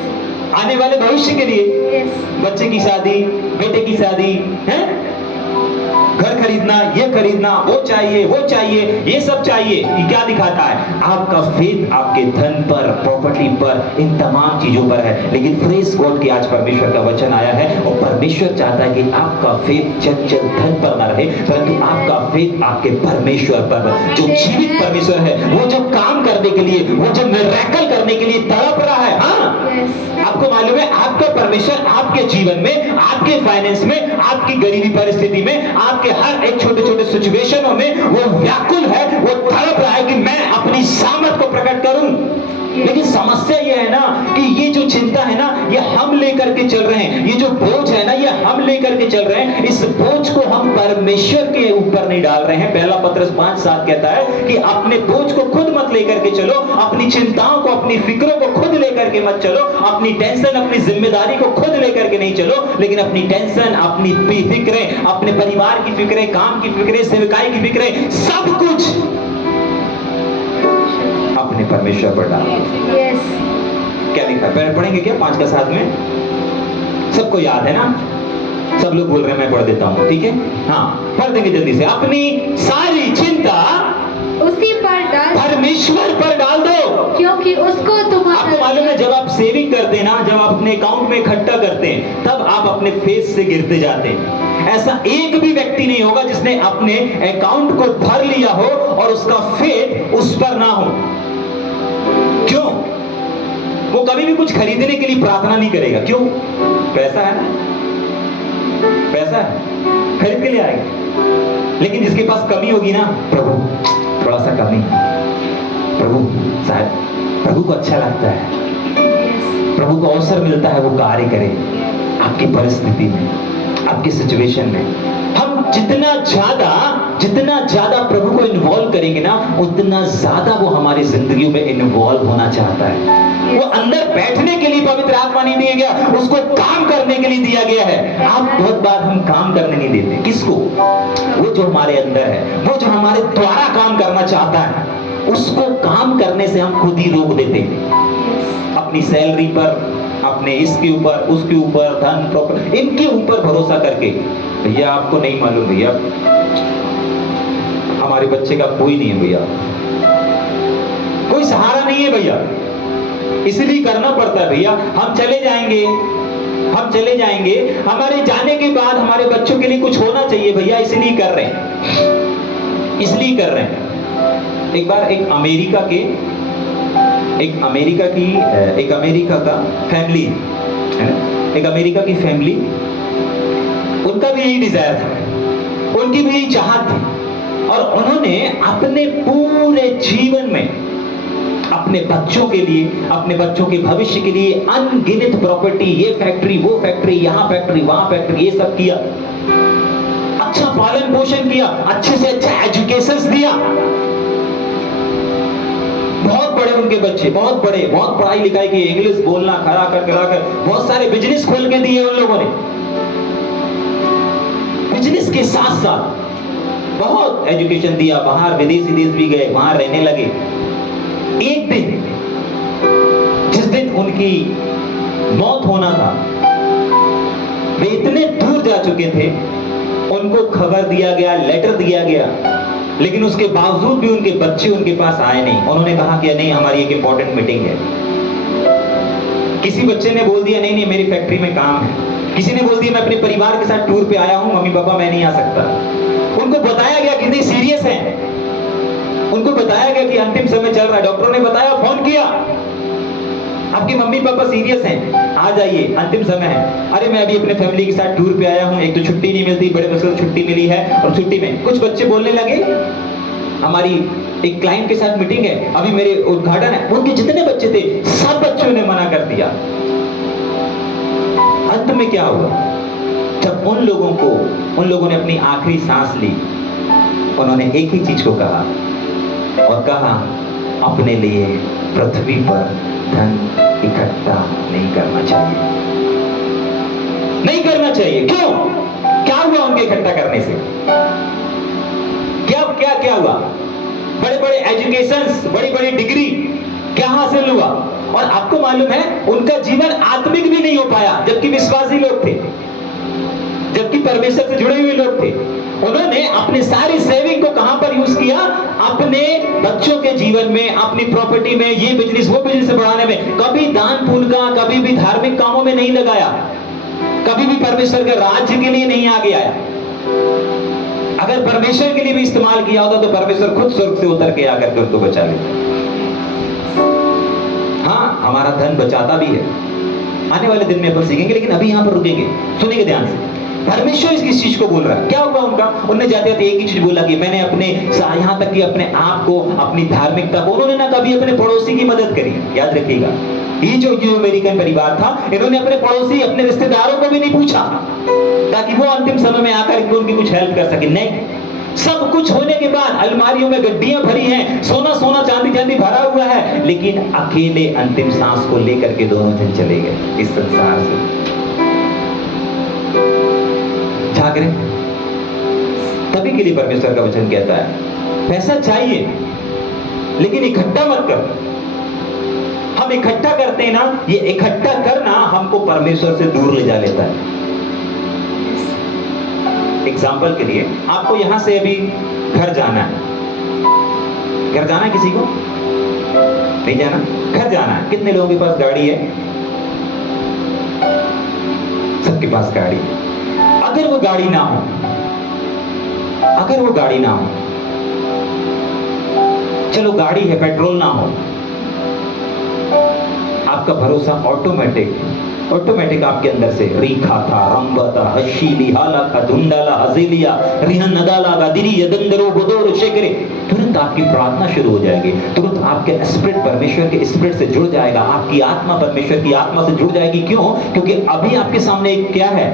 आने वाले भविष्य के लिए, Yes. बच्चे की शादी, बेटे की शादी, है, घर खरीदना, ये खरीदना, वो चाहिए, ये सब चाहिए। ये क्या दिखाता है? आपका फेथ आपके धन पर, प्रॉपर्टी पर, इन तमाम चीजों पर है। लेकिन प्रेज गॉड कि आज परमेश्वर का वचन आया है, और परमेश्वर चाहता है कि आपका फेथ चंचल धन पर न रहे, परंतु आपका फेथ आपके परमेश्वर पर, जो जीवित परमेश्वर है, वो जब काम करने के लिए, वो जब मिरेकल करने के लिए तड़प रहा है। हाँ, Yes. आपको मालूम है आपका परमेश्वर आपके जीवन में, आपके फाइनेंस में, आपकी गरीबी परिस्थिति में, आपके हर एक छोटे छोटे सिचुएशनों में वो व्याकुल है, वो तड़प रहा है कि मैं अपनी सामर्थ को प्रकट करूं। लेकिन समस्या ये है ना कि ये जो चिंता है ना, ये हम लेकर के चल रहे हैं, ये जो बोझ है ना, ये हम लेकर के चल रहे हैं। इस बोझ को हम परमेश्वर के ऊपर नहीं डाल रहे हैं। पहला पत्रस 5:7 कहता है कि अपने बोझ को खुद मत लेकर के चलो, अपनी चिंताओं को, अपनी फिक्रों को खुद लेकर के मत चलो, अपनी टेंशन, अपनी जिम्मेदारी को खुद लेकर के नहीं चलो, लेकिन अपनी टेंशन, अपनी फिक्रें, अपने परिवार की फिक्रें, काम की फिक्रें, सेवकाई की फिक्रें, सब कुछ अपने परमेश्वर पर डालो। Yes. क्या लिखा है? पढ़ेंगे क्या 5 का 7 में? सबको याद है ना? सब लोग बोल रहे हैं, मैं पढ़ देता हूँ, ठीक है? हाँ, पढ़ देंगे जल्दी से। अपनी सारी चिंता उसी पर डाल, परमेश्वर पर डाल दो, क्योंकि उसको आपको मालूम है जब आप सेविंग करते हैं ना, जब आप अपने अकाउंट में इकट्ठा करते हैं, तब आप अपने फेथ से गिरते जाते हैं। ऐसा एक भी व्यक्ति नहीं होगा जिसने अपने अकाउंट को भर लिया हो और उसका फेथ उस पर ना हो। क्यों? वो कभी भी कुछ खरीदने के लिए प्रार्थना नहीं करेगा। क्यों? पैसा है ना, पैसा है, खरीद के लिए आएगा। लेकिन जिसके पास कमी होगी ना, प्रभु थोड़ा सा कमी है, प्रभु शायद प्रभु को अच्छा लगता है, प्रभु को अवसर मिलता है वो कार्य करे आपकी परिस्थिति में, आपकी सिचुएशन में। हम जितना ज्यादा प्रभु को इन्वॉल्व करेंगे ना, उतना ज्यादा वो हमारी जिंदगियों में इन्वॉल्व होना चाहता है। वो अंदर बैठने के लिए पवित्र आत्मा नहीं दिया गया, उसको काम करने के लिए दिया गया है। आप बहुत बार हम काम करने नहीं देते। किसको? वो जो हमारे अंदर है, वो जो हमारे द्वारा काम करना चाहता है, उसको काम करने से हम खुद ही रोक देते हैं। अपनी सैलरी पर, अपने इसके ऊपर, उसके ऊपर, धन, प्रॉपर्टी, इनके ऊपर भरोसा करके। भैया आपको नहीं मालूम, भैया हमारे बच्चे का कोई नहीं है, भैया कोई सहारा नहीं है, भैया इसलिए करना पड़ता है। भैया हम चले जाएंगे, हमारे जाने के बाद हमारे बच्चों के लिए कुछ होना चाहिए, भैया इसलिए कर रहे हैं। एक बार एक अमेरिका का फैमिली है ना, एक अमेरिका की फैमिली, उनका भी यही डिजायर था, उनकी भी यही चाहत थी, और उन्होंने अपने पूरे जीवन में अपने बच्चों के लिए, अपने बच्चों के भविष्य के लिए अनगिनत प्रॉपर्टी, ये फैक्ट्री, वो फैक्ट्री, यहाँ फैक्ट्री, वहां फैक्ट्री, ये सब किया। अच्छा पालन पोषण किया, अच्छे से अच्छा एजुकेशन दिया। बहुत बड़े उनके बच्चे, बहुत बड़े, बहुत पढ़ाई लिखाई की, इंग्लिश बोलना खड़ा कर बहुत सारे बिजनेस खोल के दिए उन लोगों ने। बिजनेस के साथ साथ बहुत एजुकेशन दिया, बाहर विदेशी देश भी गए, वहां रहने लगे। एक दिन, जिस दिन उनकी मौत होना था, वे इतने दूर जा चुके थे, उनको खबर दिया गया, लेटर दिया गया, लेकिन उसके बावजूद भी उनके बच्चे उनके पास आए नहीं। उन्होंने कहा कि नहीं, हमारी एक इंपॉर्टेंट मीटिंग है। किसी बच्चे ने बोल दिया नहीं मेरी फैक्ट्री में काम है। किसी ने बोल दिया मैं अपने परिवार के साथ टूर पे आया हूं, मम्मी पापा मैं नहीं आ सकता। उनको बताया गया कितने सीरियस हैं। उनको बताया गया कि अंतिम समय चल रहा है। डॉक्टर ने बताया, फोन किया, आपके मम्मी पापा सीरियस हैं, आ जाइए, अंतिम समय है। अरे मैं अभी अपने फैमिली के साथ टूर पे आया हूं, एक तो छुट्टी नहीं मिलती, बड़े मुश्किल छुट्टी मिली है, और छुट्टी में कुछ बच्चे बोलने लगे हमारी एक क्लाइंट के साथ मीटिंग है, अभी मेरे उद्घाटन है। उनके जितने बच्चे थे सब बच्चों ने मना कर दिया। अंत में क्या हुआ, जब उन लोगों ने अपनी आखिरी सांस ली, उन्होंने एक ही चीज को कहा, और कहा अपने लिए पृथ्वी पर धन इकट्ठा नहीं करना चाहिए, नहीं करना चाहिए। क्यों? क्या हुआ उनके इकट्ठा करने से? क्या हुआ? बड़े बड़े एजुकेशंस, बड़ी बड़ी डिग्री क्या हासिल हुआ? और आपको मालूम है उनका जीवन आत्मिक भी नहीं हो पाया, जबकि विश्वासी लोग थे, जबकि परमेश्वर से जुड़े हुए लोग थे। उन्होंने अपनी सारी सेविंग को कहां पर यूज किया? अपने बच्चों के जीवन में, अपनी प्रॉपर्टी में, ये बिजनेस वो बिजनेस बढ़ाने में। कभी दान पुण्य का, कभी भी धार्मिक कामों में नहीं लगाया, कभी भी परमेश्वर के राज्य के लिए नहीं आगे आया। अगर परमेश्वर के लिए भी इस्तेमाल किया होता तो परमेश्वर खुद स्वर्ग से उतर के आकर के उनको बचा लेता। हाँ, हमारा धन बचाता भी है, आने वाले दिन में अपन सीखेंगे, लेकिन अभी यहां पर रुकेंगे, सुनेंगे ध्यान से। परमेश्वर इस चीज को बोल रहा है। क्या हुआ उनका? उन्होंने जाते जाते एक ही चीज बोला कि मैंने अपने, यहां तक कि अपने आप को, अपनी धार्मिकता को, उन्होंने ना कभी अपने पड़ोसी की मदद करी। याद रखिएगा, ये जो अमेरिकन परिवार था, इन्होंने अपने पड़ोसी, अपने रिश्तेदारों को भी नहीं पूछा ताकि वो अंतिम समय में आकर उनकी कुछ हेल्प कर सके। नहीं, सब कुछ होने के बाद अलमारियों में गड्डियां भरी हैं, सोना सोना चांदी चांदी भरा हुआ है, लेकिन अकेले अंतिम सांस को लेकर के दोनों दिन चले गए इस संसार से। जागरे, तभी के लिए परमेश्वर का वचन कहता है पैसा चाहिए लेकिन इकट्ठा मत कर। हम इकट्ठा करते हैं ना, ये इकट्ठा करना हमको परमेश्वर से दूर ले जा लेता है। एग्जाम्पल के लिए, आपको यहां से अभी घर जाना है। घर जाना है किसी को? नहीं जाना? घर जाना है। कितने लोगों के पास गाड़ी है? सबके पास गाड़ी है। अगर वो गाड़ी ना हो, चलो गाड़ी है, पेट्रोल ना हो, आपका भरोसा ऑटोमेटिक आपके अंदर से रीखा था, रंबता, हशीली, हाला का, धुंडाला, हजीलिया, रिहन नदाला, गादिरी, यदंदरो, गोदोर, शेकरे, तुरंत आपकी प्रार्थना शुरू हो जाएगी। तुरंत आपके स्पिरिट परमेश्वर के स्पिरिट से जुड़ जाएगा, आपकी आत्मा परमेश्वर की आत्मा से जुड़ जाएगी। क्यों? क्योंकि अभी आपके सामने एक क्या है?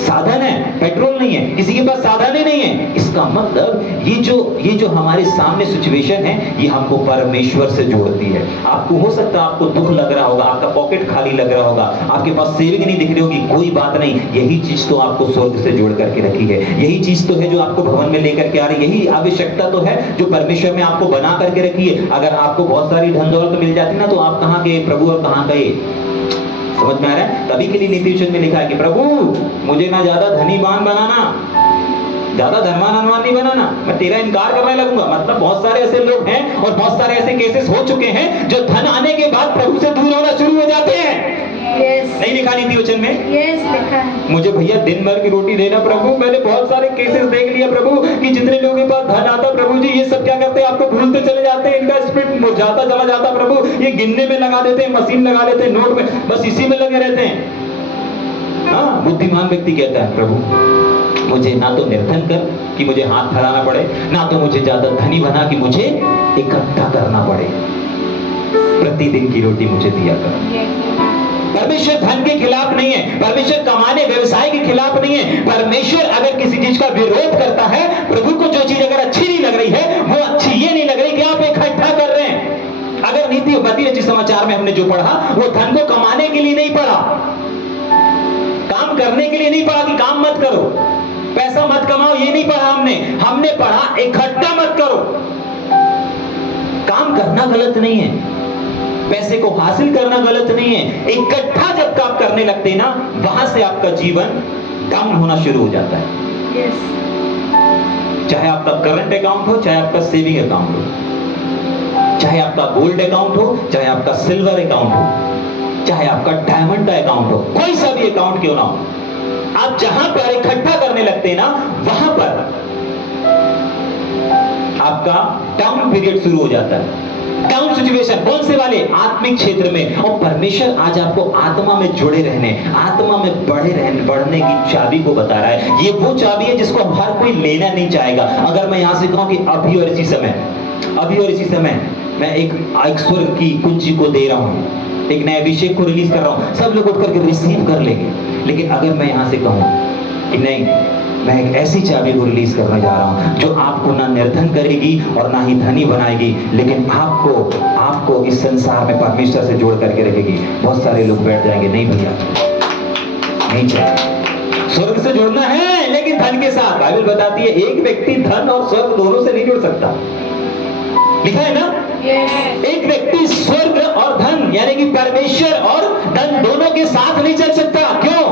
साधन है, पेट्रोल नहीं है, किसी के पास साधन ही नहीं है। इसका मतलब ये जो हमारे सामने सिचुएशन है, ये हमको परमेश्वर से जोड़ती है। आपको हो सकता है आपको दुख लग रहा होगा, आपका पॉकेट खाली लग रहा होगा, आपके पास सेविंग नहीं दिख रही होगी, कोई बात नहीं, यही चीज तो आपको स्वर्ग से जोड़ करके रखी है। यही चीज तो है जो आपको भवन में लेकर के आ रही है। यही आवश्यकता तो है जो परमेश्वर में आपको बना करके रखी है। अगर आपको बहुत सारी धन दौलत मिल जाती ना, तो आप कहां गए प्रभु और कहां गए? समझ में आ रहा है? तभी के लिए नीति वचन में लिखा है कि प्रभु मुझे ना ज्यादा धनीवान बनाना, ज्यादा धनवान नहीं बनाना, मैं तेरा इनकार करने लगूंगा। मतलब बहुत सारे ऐसे लोग हैं और बहुत सारे ऐसे केसेस हो चुके हैं जो धन आने के बाद प्रभु से दूर होना शुरू हो जाते हैं। नहीं लिखा नीति वचन में? लिखा है। मुझे भैया दिन भर की रोटी देना प्रभु। मैंने बहुत सारे केसेस देख लिया प्रभु कि जितने लोगों के पास धन आता प्रभु जी, ये सब क्या करते हैं? आपको भूलते चले जाते हैं, इनका स्पिरिट मुरझाता चला जाता प्रभु। ये गिनने में लगा देते हैं, मशीन लगा लेते हैं, नोट में, बस इसी में लगे रहते हैं। हाँ, बुद्धिमान व्यक्ति कहता है प्रभु मुझे ना तो निर्धन कर कि मुझे हाथ फैलाना पड़े, ना तो मुझे ज्यादा धनी बना कि मुझे इकट्ठा करना पड़े। प्रतिदिन की रोटी मुझे दिया कर। परमेश्वर धन के खिलाफ नहीं है, परमेश्वर कमाने व्यवसाय के खिलाफ नहीं है। परमेश्वर अगर किसी चीज का विरोध करता है, प्रभु को जो चीज अगर अच्छी नहीं लग रही है, वो अच्छी ये नहीं लग रही कि आप इकट्ठा कर रहे हैं। अगर नीति बदी अच्छी समाचार में हमने जो पढ़ा, वो धन को कमाने के लिए नहीं पढ़ा, काम करने के लिए नहीं पढ़ा कि काम मत करो, पैसा मत कमाओ, ये नहीं पढ़ा हमने पढ़ा इकट्ठा मत करो। काम करना गलत नहीं है, पैसे को हासिल करना गलत नहीं है, इकट्ठा जब आप करने लगते हैं ना, वहां से आपका जीवन डाउन होना शुरू हो जाता है। चाहे आपका करंट अकाउंट हो, चाहे आपका सेविंग अकाउंट हो, चाहे आपका गोल्ड अकाउंट हो, चाहे आपका सिल्वर अकाउंट हो, चाहे आपका डायमंड का अकाउंट हो, कोई सा भी अकाउंट क्यों ना हो, आप जहां पर इकट्ठा करने लगते हैं ना, वहां पर आपका डाउन पीरियड शुरू हो जाता है। डाउन सिचुएशन कौन से वाले? आत्मिक क्षेत्र में। और परमेश्वर आज आपको आत्मा में जुड़े रहने, आत्मा में बढ़ने की चाबी को बता रहा है। ये वो चाबी है जिसको हर कोई लेना नहीं चाहेगा। अगर मैं यहां से कहूं कि अभी और इसी समय मैं एक स्वर्ग की कुंजी को दे रहा हूं, एक नए अभिषेक को रिलीज कर रहा हूं, सब लोग उठ करके रिसीव कर लेंगे। लेकिन अगर मैं यहां से कहूं कि नहीं, मैं एक ऐसी चाबी को रिलीज करने जा रहा हूं जो आपको ना निर्धन करेगी और ना ही धनी बनाएगी, लेकिन आपको इस संसार में परमेश्वर से जोड़ करके रखेगी। बहुत सारे लोग बैठ जाएंगे, नहीं भैया नहीं चाहिए, स्वर्ग से जोड़ना है लेकिन धन के साथ। बाइबल बताती है एक व्यक्ति धन और स्वर्ग दोनों से नहीं जुड़ सकता, लिखा है ना। एक व्यक्ति स्वर्ग और धन यानी कि परमेश्वर और धन दोनों के साथ नहीं चल सकता। क्यों?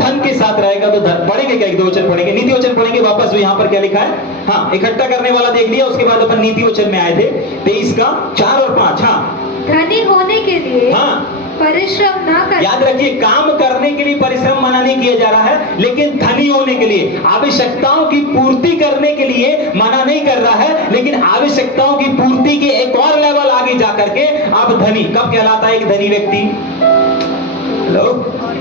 धन के साथ रहेगा तो धन पढ़ेंगे क्या? एक दो वचन पढ़ेंगे, नीति वचन पढ़ेंगे वापस। यहाँ पर क्या लिखा है? हाँ, इकट्ठा करने वाला देख लिया, उसके बाद अपन नीति वचन में आए थे 23 का 4 और 5। हाँ, धनी होने के लिए हाँ परिश्रम ना कर। याद रखिए, काम करने के लिए परिश्रम मना नहीं किया जा रहा है, लेकिन धनी होने के लिए, आवश्यकताओं की पूर्ति करने के लिए मना नहीं कर रहा है, लेकिन आवश्यकताओं की पूर्ति के एक और लेवल आगे जाकर के आप धनी कब कहलाता है? एक धनी व्यक्ति, हेलो,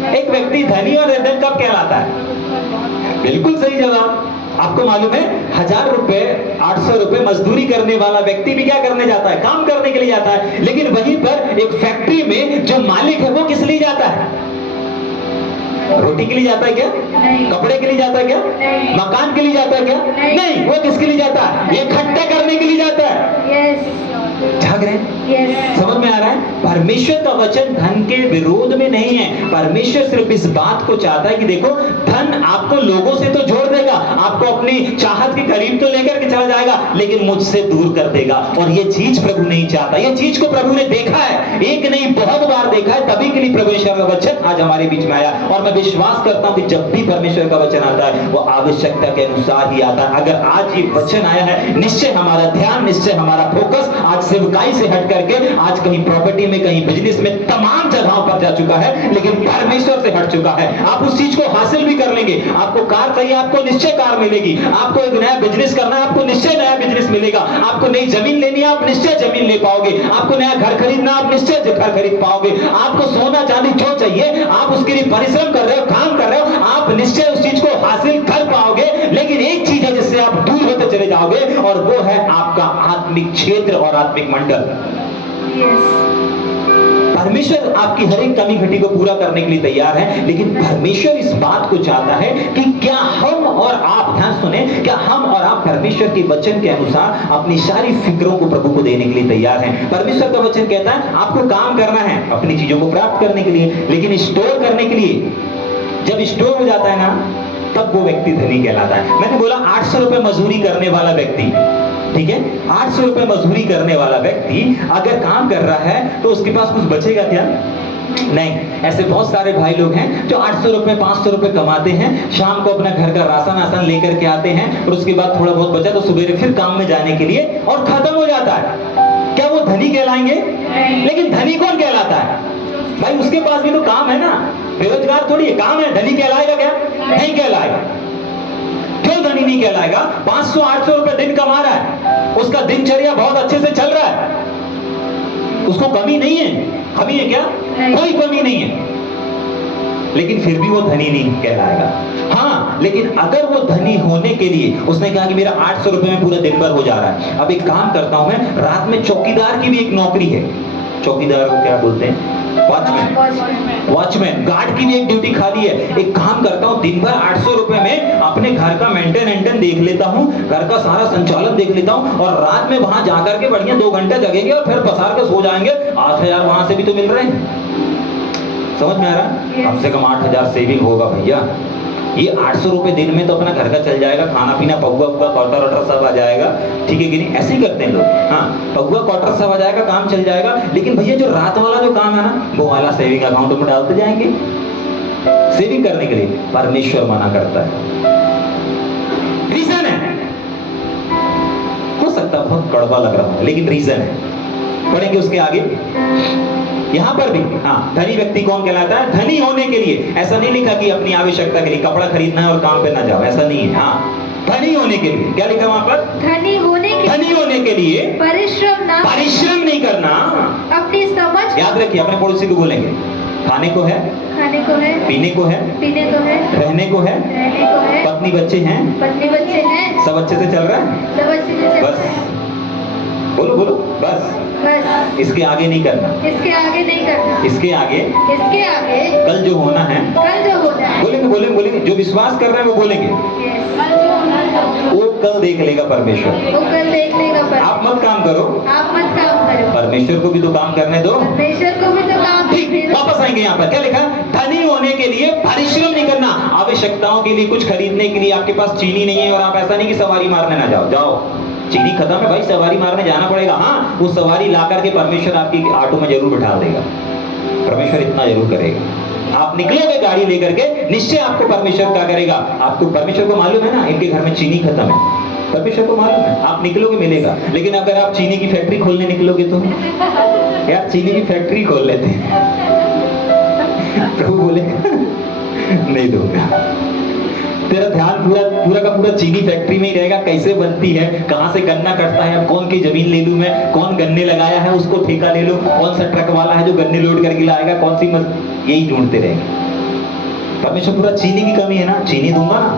एक व्यक्ति धनी और निर्धन कब कहलाता है? बिल्कुल सही जवाब। आपको मालूम है 1000 रुपए 800 रुपए मजदूरी करने वाला व्यक्ति भी क्या करने जाता है? काम करने के लिए जाता है। लेकिन वहीं पर एक फैक्ट्री में जो मालिक है वो किस लिए जाता है? रोटी के लिए जाता है क्या? नहीं। कपड़े के लिए जाता है क्या? नहीं। मकान के लिए जाता है क्या? नहीं। वो किसके लिए जाता है? ये इकट्ठा करने के लिए जाता है। झाग रहे हैं? समझ में आ रहा है? परमेश्वर का वचन धन के विरोध में नहीं है। परमेश्वर सिर्फ इस बात को चाहता है कि देखो, धन आपको लोगों से तो जोड़ देगा, आपको अपनी चाहत के करीब तो लेकर के चला जाएगा, लेकिन मुझसे दूर कर देगा। और ये चीज प्रभु नहीं चाहता। ये चीज को प्रभु ने देखा है, एक नहीं बहुत बार देखा है, तभी के लिए परमेश्वर का वचन आज हमारे बीच में आया। और मैं विश्वास करता हूं कि जब भी परमेश्वर का वचन आता है वो आवश्यकता के अनुसार ही आता है। अगर आज ये वचन आया है, निश्चय हमारा ध्यान, निश्चय हमारा फोकस आज सेवकाई से हट करके आज कहीं प्रॉपर्टी में, कहीं बिजनेस में, तमाम जगहों पर जा चुका है, लेकिन परमेश्वर से हट चुका है। आप उस चीज को हासिल भी कर लेंगे। आपको कार चाहिए, आपको निश्चय कार मिलेगी। आपको एक नया बिजनेस करना है, आपको निश्चय नया बिजनेस मिलेगा। आपको नई जमीन लेनी है, आप निश्चय जमीन ले पाओगे। आपको नया घर खरीदना, आप निश्चय घर खरीद पाओगे। आपको सोना चांदी जो चाहिए, आप उसके लिए परिश्रम कर रहे हो, काम कर रहे हो, आप निश्चय उस चीज को हासिल कर पाओगे। लेकिन एक चीज है जिससे आप दूर होते चले जाओगे, और वो है आपका आत्मिक क्षेत्र और आत्मिक मंडल। परमेश्वर आपकी हर एक कमी घटी को पूरा करने के लिए तैयार है, लेकिन परमेश्वर इस बात को चाहता है कि क्या हम और आप, ध्यान सुने, क्या हम और आप परमेश्वर के वचन के अनुसार अपनी सारी फिक्रों को प्रभु को देने के लिए तैयार हैं। परमेश्वर का वचन कहता है आपको काम करना है अपनी चीजों को प्राप्त करने के लिए, लेकिन स्टोर करने के लिए, जब स्टोर हो जाता है ना, तब वो व्यक्ति धनी कहलाता है। मैंने बोला 800 रुपए मजदूरी करने वाला व्यक्ति, ठीक है, 800 रुपए मजदूरी करने वाला व्यक्ति अगर काम कर रहा है तो उसके पास कुछ बचेगा क्या? नहीं। ऐसे बहुत सारे भाई लोग हैं जो 800 रुपए 500 रुपए कमाते हैं, शाम को अपना घर का राशन लेकर के आते हैं, और उसके बाद थोड़ा बहुत बचा तो सुबह फिर काम में जाने के लिए, और खत्म हो जाता है। क्या वो धनी कहलाएंगे? लेकिन धनी कौन कहलाता है भाई? उसके पास भी तो काम है ना, बेरोजगार थोड़ी है, काम है। धनी कहलाएगा क्या? नहीं कहलाएगा। क्यों धनी नहीं कहलाएगा? 500-800 रुपए दिन कमा रहा है, उसका दिनचर्या बहुत अच्छे से चल रहा है, उसको कमी नहीं है। कमी है क्या? कोई कमी नहीं है। लेकिन फिर भी वो धनी नहीं कहलाएगा। हाँ, लेकिन अगर वो धनी होने के लिए उसने कहा कि मेरा 800 रुपए में पूरा दिन भर हो जा रहा है, अब एक काम करता हूं मैं, रात में चौकीदार की भी एक नौकरी है, चौकीदार को क्या बोलते हैं, वॉचमैन, गार्ड की भी एक ड्यूटी खाली है। एक काम करता हूँ, दिन भर 800 रुपए में अपने घर का मेंटेन देख लेता हूँ, घर का सारा संचालन देख लेता हूँ, और रात में वहां जाकर के बढ़िया 2 घंटे जगेंगे और फिर पसार के सो जाएंगे। 8,000 वहां से भी तो मिल रहे हैं। समझ में आ रहा है? कम से कम 8,000 सेविंग होगा भैया। ये 800 रुपए दिन में तो अपना घर का चल जाएगा, खाना पीना, पहुआ क्वार्टर वाटर सब आ जाएगा, ठीक है कि नहीं? ऐसे ही करते हैं लोग। हाँ, पहुआ क्वार्टर सब आ जाएगा, काम चल जाएगा। लेकिन भैया जो रात वाला जो काम है ना, वो वाला सेविंग अकाउंट में डालते जाएंगे। सेविंग करने के लिए परमेश्वर मना करता है। रीजन है, हो सकता है बहुत कड़वा लग रहा है, लेकिन रीजन है। पढ़ेंगे उसके आगे। यहां पर भी हाँ, धनी व्यक्ति कौन कहलाता है? धनी होने के लिए, ऐसा नहीं लिखा कि अपनी आवश्यकता के लिए कपड़ा खरीदना है और काम पे ना जाओ, ऐसा नहीं है। हाँ, धनी होने के लिए क्या लिखा वहां पर? धनी होने के लिए परिश्रम नहीं करना, अपनी समझ, याद रखिए, अपने पड़ोसी को बोलेंगे, खाने को है, पीने को है, रहने को है, पत्नी बच्चे हैं, सब अच्छे से चल रहा है, बस बोलो बस, इसके आगे नहीं करना, इसके आगे कल जो होना है, बोलेंगे, जो विश्वास कर रहे हैं वो बोलेंगे, वो कल देख लेगा परमेश्वर। आप मत काम करो, परमेश्वर को भी तो काम करने दो। ठीक, वापस आएंगे यहाँ पर क्या लिखा? धनी होने के लिए परिश्रम नहीं करना। आवश्यकताओं के लिए कुछ खरीदने के लिए आपके पास चीनी नहीं है और आप ऐसा नहीं कि सवारी मारने ना जाओ, चीनी खत्म है भाई, सवारी मारने जाना पड़ेगा। हाँ, वो सवारी ला करके परमेश्वर आपकी ऑटो में जरूर बिठा देगा, परमेश्वर इतना जरूर करेगा। आप निकलोगे गाड़ी लेकर के, निश्चय आपको परमेश्वर क्या करेगा। आपको परमेश्वर को मालूम है ना, इनके घर में चीनी खत्म है, परमेश्वर को मालूम है, आप निकलोगे मिलेगा। लेकिन अगर आप चीनी की फैक्ट्री खोलने निकलोगे तो यार चीनी की फैक्ट्री खोल लेते हैं, प्रभु बोलेगा नहीं दूंगा। तेरा ध्यान पूरा का पूरा चीनी फैक्ट्री में ही रहेगा, कैसे बनती है, कहां से गन्ना कटता है, अब कौन की जमीन ले लूं मैं, कौन गन्ने लगाया है उसको ठेका ले लूं, कौन सा ट्रक वाला है जो गन्ने लोड करके लाएगा, कौन सी यही ढूंढते रहेंगे। परमेश्वर पूरा चीनी की कमी है ना, चीनी दूंगा ना,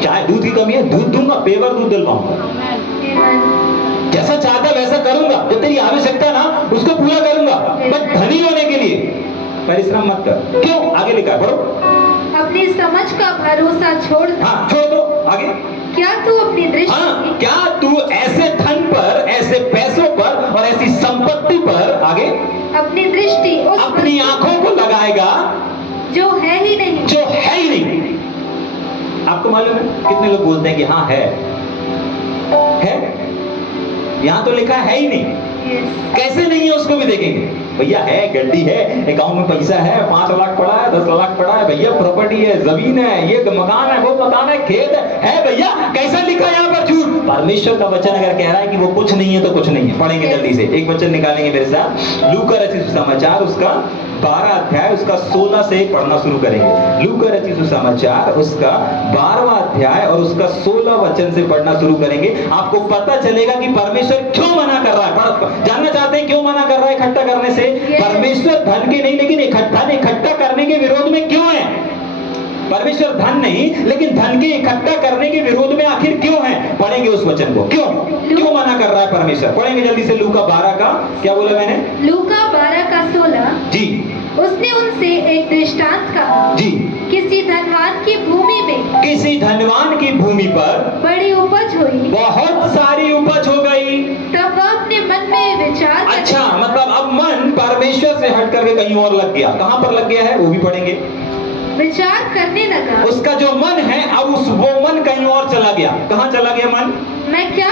चाहे दूध की कमी है, दूध दूंगा, पेवर दूध दिलवाऊंगा, जैसा चाहता वैसा करूंगा, जो तेरी आवश्यकता ना उसको पूरा करूंगा। बस धनी होने के लिए परिश्रम मत कर। क्यों? आगे लिखा है, पढ़ो। अपनी समझ का भरोसा छोड़ दो, आगे। क्या तू अपनी दृष्टि, हाँ, क्या तू ऐसे धन पर, ऐसे पैसों पर और ऐसी संपत्ति पर, आगे, अपनी दृष्टि अपनी आंखों को लगाएगा जो है ही नहीं। आपको मालूम है कितने लोग बोलते हैं कि हाँ है, यहां तो लिखा है ही नहीं। कैसे नहीं है उसको भी देखेंगे। भैया है, गड्डी है, अकाउंट में पैसा है, 5 लाख पड़ा है, 10 लाख पड़ा है, भैया प्रॉपर्टी है, जमीन है, ये मकान है, वो मकान है, खेत है भैया। कैसा लिखा है यहाँ पर? झूठ। परमेश्वर का वचन अगर कह रहा है कि वो कुछ नहीं है तो कुछ नहीं है। पढ़ेंगे जल्दी से, एक वचन निकालेंगे मेरे साथ। लूका रचित सुसमाचार उसका 12 अध्याय उसका 16 से पढ़ना शुरू करेंगे। लूका रचित सुसमाचार उसका 12वां अध्याय और उसका 16 वचन से पढ़ना शुरू करेंगे। आपको पता चलेगा कि परमेश्वर क्यों मना कर रहा है। जानना चाहते हैं क्यों मना कर रहा है इकट्ठा करने से? परमेश्वर धन के नहीं, लेकिन इकट्ठा करने के विरोध में क्यों है? परमेश्वर धन नहीं, लेकिन धन के इकट्ठा करने के विरोध में आखिर क्यों है? पढ़ेंगे उस वचन को। क्यों मना कर रहा है परमेश्वर? पढ़ेंगे जल्दी से। लूका 12 का क्या बोला मैंने? लूका 12 का 16 जी। उसने उनसे एक दृष्टांत कहा जी। किसी धनवान की भूमि पर बड़ी उपज हुई, बहुत सारी उपज हो गई। तब वह अपने मन में विचार, अच्छा, मतलब अब मन परमेश्वर से हट करके कहीं और लग गया। कहां पर लग गया है वो भी पढ़ेंगे। विचार करने लगा। उसका जो मन है अब वो मन कहीं और चला गया। कहां चला गया मन? मैं क्या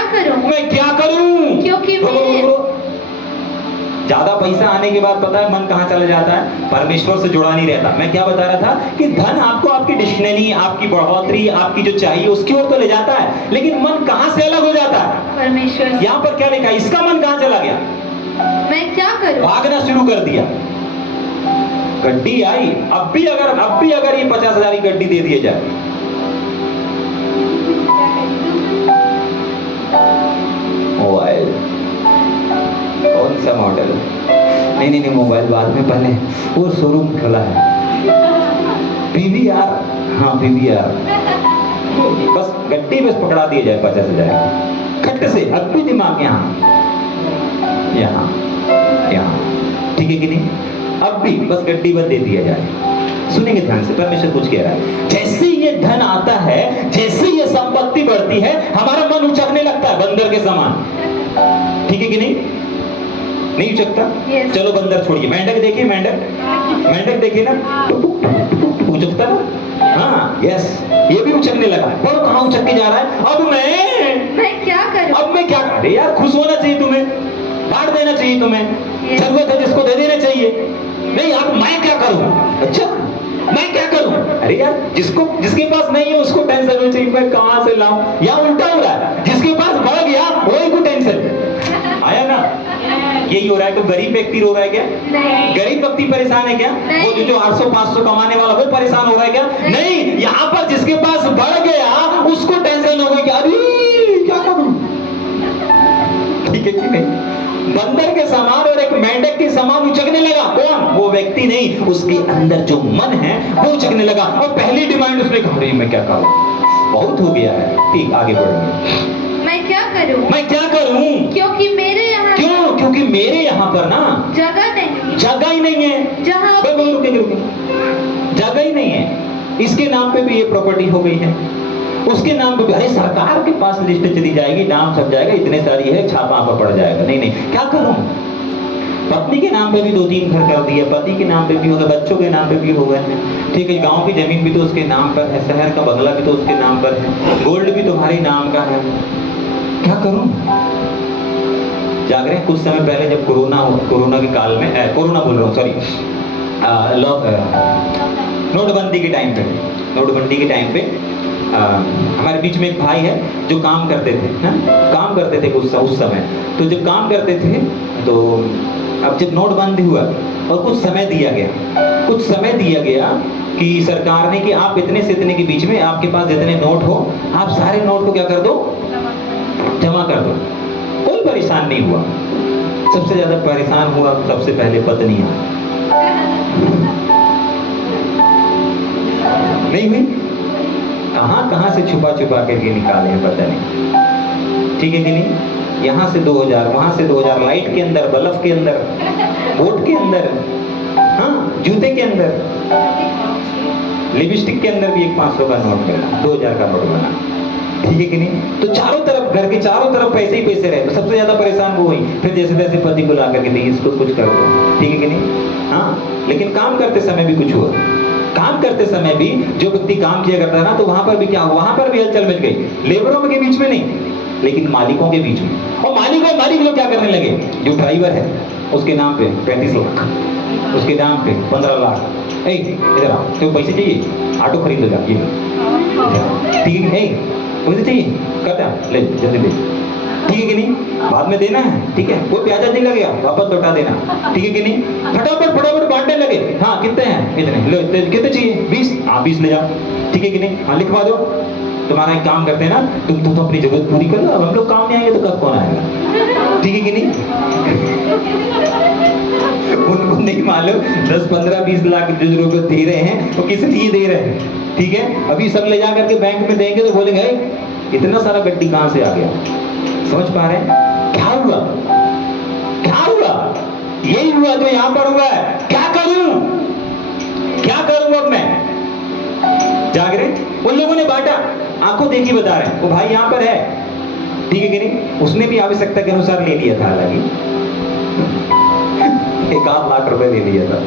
करूं? क्योंकि ज्यादा पैसा आने के बाद पता है मन कहां चला जाता है? परमेश्वर से जुड़ा नहीं रहता। मैं क्या बता रहा था कि धन आपको आपकी डिक्शनरी, आपकी बढ़ोतरी, आपकी जो चाहिए उसकी ओर तो ले जाता है, लेकिन मन कहां से अलग हो जाता है? परमेश्वर। यहाँ पर क्या लिखा है? इसका मन कहां चला गया? मैं क्या करूं? भागना शुरू कर दिया। गड्डी आई, अब भी अगर ये 50,000 की गड्डी दे दिए जाए, मोबाइल कौन सा मॉडल? नहीं, मोबाइल बाद में, पहले वो शोरूम खुला है। पीवीआर, हाँ पीवीआर, बस गड्डी बस पकड़ा दिए जाए 50,000 खट से। अब भी दिमाग यहाँ यहाँ यहाँ, ठीक है कि नहीं? अब भी बस गड्डी बस दे दिया जाए। सुनेंगे ध्यान से, परमेश्वर कुछ कह रहा है। जैसे ये धन आता है, जैसे ये संपत्ति बढ़ती है, हमारा मन उचकने लगता है बंदर के समान, ठीक है कि नहीं? नहीं उचकता? Yes. चलो बंदर छोड़िए, मेंढक देखिए, मेंढक देखिए ना, उचकता ना? हाँ यस, ये भी उचकने लगा। पर कहाँ उचक के जा रहा है? अब मैं क्या करूं? अब मैं क्या? अरे यार खुश होना चाहिए तुम्हें, बांट देना चाहिए तुम्हें, Yes. जरूरत है जिसको दे देना चाहिए। नहीं अब मैं क्या करूं? अच्छा मैं क्या करूं? अरे यार जिसके पास नहीं है उसको टेंशन होनी चाहिए, मैं कहां से लाऊं? या उल्टा हो रहा है, जिसके पास बढ़ गया वही को टेंशन आया ना? यही हो रहा है। तो गरीब व्यक्ति रो रहा है क्या? नहीं। गरीब व्यक्ति परेशान है क्या? वो जो 800-500 कमाने वाला वो परेशान हो रहा है क्या? नहीं, यहाँ पर जिसके पास बढ़ गया उसको टेंशन हो गई कि अरे क्या करूं? ठीक है कि नहीं? बंदर के समान और एक मेंढक के समान उचकने लगा। कौन? वो व्यक्ति नहीं, उसके अंदर जो मन है वो उचकने लगा। और पहली डिमांड उसने कहा, अरे मैं क्या करूं, बहुत हो गया है। ठीक, आगे बढ़ेंगे। मैं क्या करूं? मैं क्या करूं? क्योंकि मेरे यहाँ क्यों? क्योंकि मेरे यहाँ पर ना जगह नहीं, जगह ही नहीं है। जहाँ रुके, जगह ही नहीं है। इसके नाम पे भी ये प्रॉपर्टी हो गई है, उसके नाम पे भी। अरे सरकार के पास लिस्ट चली जाएगी, नाम छप जाएगा, इतने सारी है, छापा पर पड़ जाएगा। नहीं, क्या करूं? पत्नी के नाम पे भी 2-3 घर कर दिए, पति के नाम पे भी हो गए, बच्चों के नाम पे भी हो गए हैं। ठीक है, गांव की जमीन भी तो उसके नाम पर है, शहर का बंगला भी तो उसके नाम पर है, गोल्ड भी तुम्हारे नाम का है। क्या करूं? जाग रहे हैं? कुछ समय पहले जब कोरोना के काल में, कोरोना बोल रहा हूँ, सॉरी, नोटबंदी के टाइम पे हमारे बीच में एक भाई है जो काम करते थे उस समय। तो जब काम करते थे तो अब जब नोटबंदी हुआ और कुछ समय दिया गया कि सरकार ने कि आप इतने से इतने के बीच में आपके पास जितने नोट हो आप सारे नोट को क्या कर दो, जमा कर दो। कोई परेशान नहीं हुआ। सबसे ज्यादा परेशान हुआ सबसे पहले पत्नियां। नहीं हुई? कहां से छुपा करके निकाले हैं पता नहीं। ठीक है कि नहीं? यहाँ से 2000, वहां से 2000, लाइट के अंदर, बल्ब के अंदर, बोट के अंदर, हाँ जूते के अंदर, लिपस्टिक के अंदर भी एक 500 का नोट बना, 2000 का नोट बना। ठीक है कि नहीं? तो चारों तरफ, घर के चारों तरफ पैसे ही पैसे रहे। तो सबसे ज्यादा परेशान वो हुई। फिर जैसे तैसे पति बुला करके नहीं, इसको कुछ कर दो। ठीक है कि नहीं? हाँ, लेकिन काम करते समय भी कुछ हुआ। काम करते समय भी जो व्यक्ति काम किया करता है ना, तो वहां पर भी क्या हुआ? वहां पर भी हलचल मच गई। लेबरों के बीच में नहीं, लेकिन मालिकों के बीच में। और मालिक लोग क्या करने लगे? जो ड्राइवर है उसके नाम पे 35 लाख, उसके नाम पे 15 लाख। इधर आओ, तो पैसे चाहिए, ऑटो खरीद लो जा, ये ठीक है? पैसे चाहिए, करता ले, जल्दी ले। ठीक है कि नहीं? बाद में देना है, ठीक है? कोई प्याज नहीं लगेगा, वापस लौटा देना। ठीक है कि नहीं? फटाफट बांटने लगे। हाँ कितने हैं? इतने लो। कितने चाहिए? 20। हाँ 20 ले जाओ। ठीक है कि नहीं? हाँ लिखवा दो। तुम्हारा एक काम करते हैं ना, तुम तो अपनी जरूरत पूरी कर लो, अब हम लोग काम नहीं आएंगे तो कब कौन आएगा? ठीक है कि नहीं? उनको नहीं मालूम 10, 15, 20 लाख जो जरूरत दे रहे हैं वो किस लिए दे रहे हैं। ठीक है, अभी सब ले जा करके बैंक में देंगे तो बोलेंगे इतना सारा गड्डी कहां से आ गया। समझ पा रहे हैं? क्या हुआ? यही हुआ जो यहां पर हुआ है। क्या करूं अब मैं? जाग रहे? उन लोगों ने बांटा, आंखों देखी बता रहे हैं, वो भाई यहां पर है। ठीक है कि नहीं? उसने भी आवश्यकता के अनुसार ले लिया था, हालांकि 1-8 लाख रुपए ले लिया था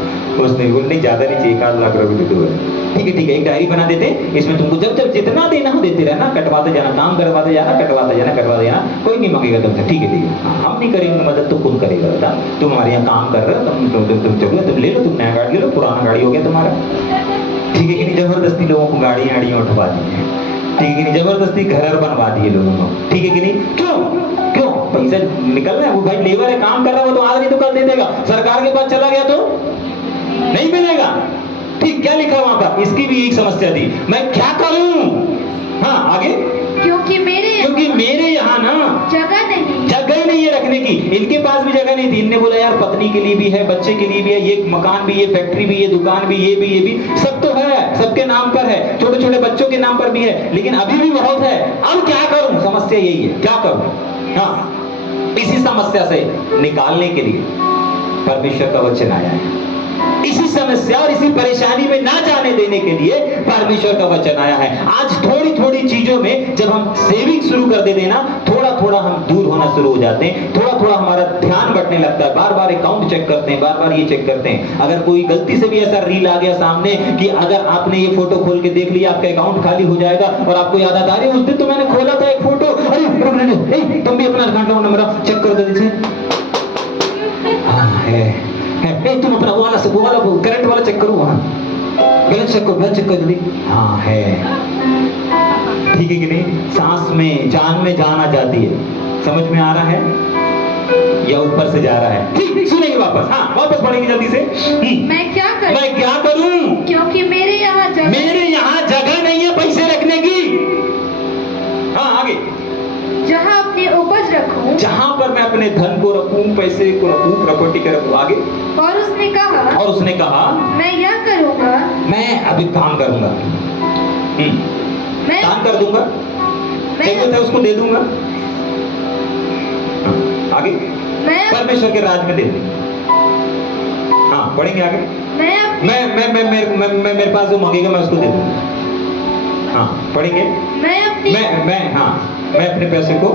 उसने। बोलने ज्यादा नहीं चाहिए, 1-8 लाख रुपए तो है। ठीक है, एक डायरी बना देते, इसमें तुमको जब जितना देना हो देते रहना, कटवाते जाना, काम करवाते जाना, कटवाते जाना, कोई नहीं मांगेगा तुमसे। ठीक है, हम नहीं करेंगे मदद तो कौन करेगा? बता, तुम हमारे यहाँ काम कर रहे हो, तुम ले लो, तुम नया गाड़ी ले लो, पुराना गाड़ी हो गया तुम्हारा। ठीक है कि नहीं? जबरदस्ती लोगों को गाड़ियाँ उठवा दी है। ठीक है कि नहीं? जबरदस्ती घर बनवा दिए लोगों को। ठीक है कि नहीं? क्यों? पैसा निकल रहा है, वो भाई लेबर है, काम कर रहा है, वो तो आज नहीं तो कल दे देगा। सरकार के पास चला गया तो नहीं मिलेगा। ठीक, क्या लिखा वहां पर? इसकी भी एक समस्या थी, मैं क्या करूं? हाँ आगे। क्योंकि क्योंकि मेरे यहाँ ना जगह नहीं है रखने की। इनके पास भी जगह नहीं थी। इनने बोला यार पत्नी के लिए भी है, बच्चे के लिए भी है, ये मकान भी, ये फैक्ट्री भी, ये दुकान भी, ये भी सब तो है, सबके नाम पर है, छोटे छोटे बच्चों के नाम पर भी है, लेकिन अभी भी बहुत है। अब क्या करूं? समस्या यही है, क्या करूं? हाँ, इसी समस्या से निकालने के लिए परमेश्वर का वचन आया है। इसी समस्या और इसी परेशानी में ना जाने देने के लिए परमेश्वर का वचन आया है। आज थोड़ी थोड़ी चीजों में जब हम सेविंग शुरू कर देते हैं ना, थोड़ा थोड़ा हम दूर होना शुरू हो जाते हैं, थोड़ा थोड़ा हमारा ध्यान बटने लगता है, बार बार अकाउंट चेक करते हैं, बार बार ये चेक करते हैं। अगर कोई गलती से भी ऐसा रील आ गया सामने कि अगर आपने ये फोटो खोल के देख लिया आपका अकाउंट खाली हो जाएगा, और आपको याद आता है उस दिन तो मैंने खोला था एक फोटो, अरे तुम भी अपना अकाउंट नंबर चेक कर दो जल्दी से। हाँ है, तुम अपना वो वाला करंट वाला चेक करो, वहां बैलेंस चेक करो जल्दी। हाँ है, ठीक है कि नहीं? सांस में जान आ जाती है। समझ में आ रहा है या ऊपर से जा रहा है? ठीक, सुनेंगे वापस। हाँ, वापस पढ़ेंगे जल्दी से। मैं क्या करूं? क्योंकि मेरे यहाँ जगह नहीं है पैसे रखने की। हाँ, आगे। जहाँ अपनी उपज रखूं, जहां पर मैं अपने धन को रखूं, पैसे को रखूं, प्रॉपर्टी को रखूं। आगे। और उसने कहा मैं यह करूंगा, मैं अभी काम करूंगा, दान कर दूंगा, जरूरत है उसको दे दूंगा। आगे। परमेश्वर के राज में दे दूंगा। हाँ, पढ़ेंगे आगे। मैं मेरे पास जो मांगेगा मैं उसको दे दूंगा। हाँ, पढ़ेंगे। मैं अपने पैसे को,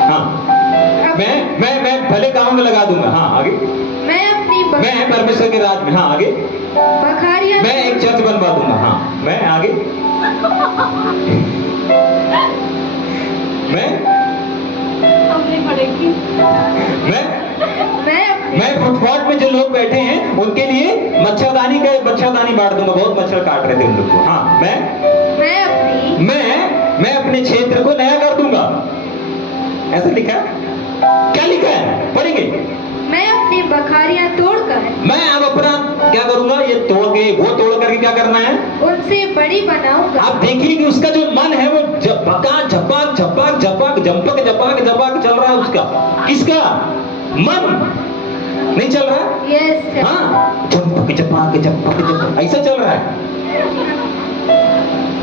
हाँ, मैं भले कामों में लगा दूंगा। हाँ, आगे। मैं परमेश्वर के राज में, हाँ, आगे। मैं एक चर्च बनवा दूंगा। हाँ, मैं आगे। मैं फुटपाथ में जो लोग बैठे हैं उनके लिए मच्छरदानी बांट दूंगा, बहुत मच्छर काट रहे थे उन लोग को। हाँ, मैं अपने क्षेत्र को नया कर दूंगा। ऐसा लिखा है? क्या लिखा है? पढ़ेंगे। मैं अपनी बखारियां तोड़कर, मैं अब अपना क्या करूंगा? ये तोड़ करके क्या करना है? उनसे बड़ी बनाऊंगा। आप देखिए कि उसका जो मन है वो झपक चल रहा है उसका। किसका मन नहीं चल रहा है? यस। हाँ, झपक ऐसा चल रहा है।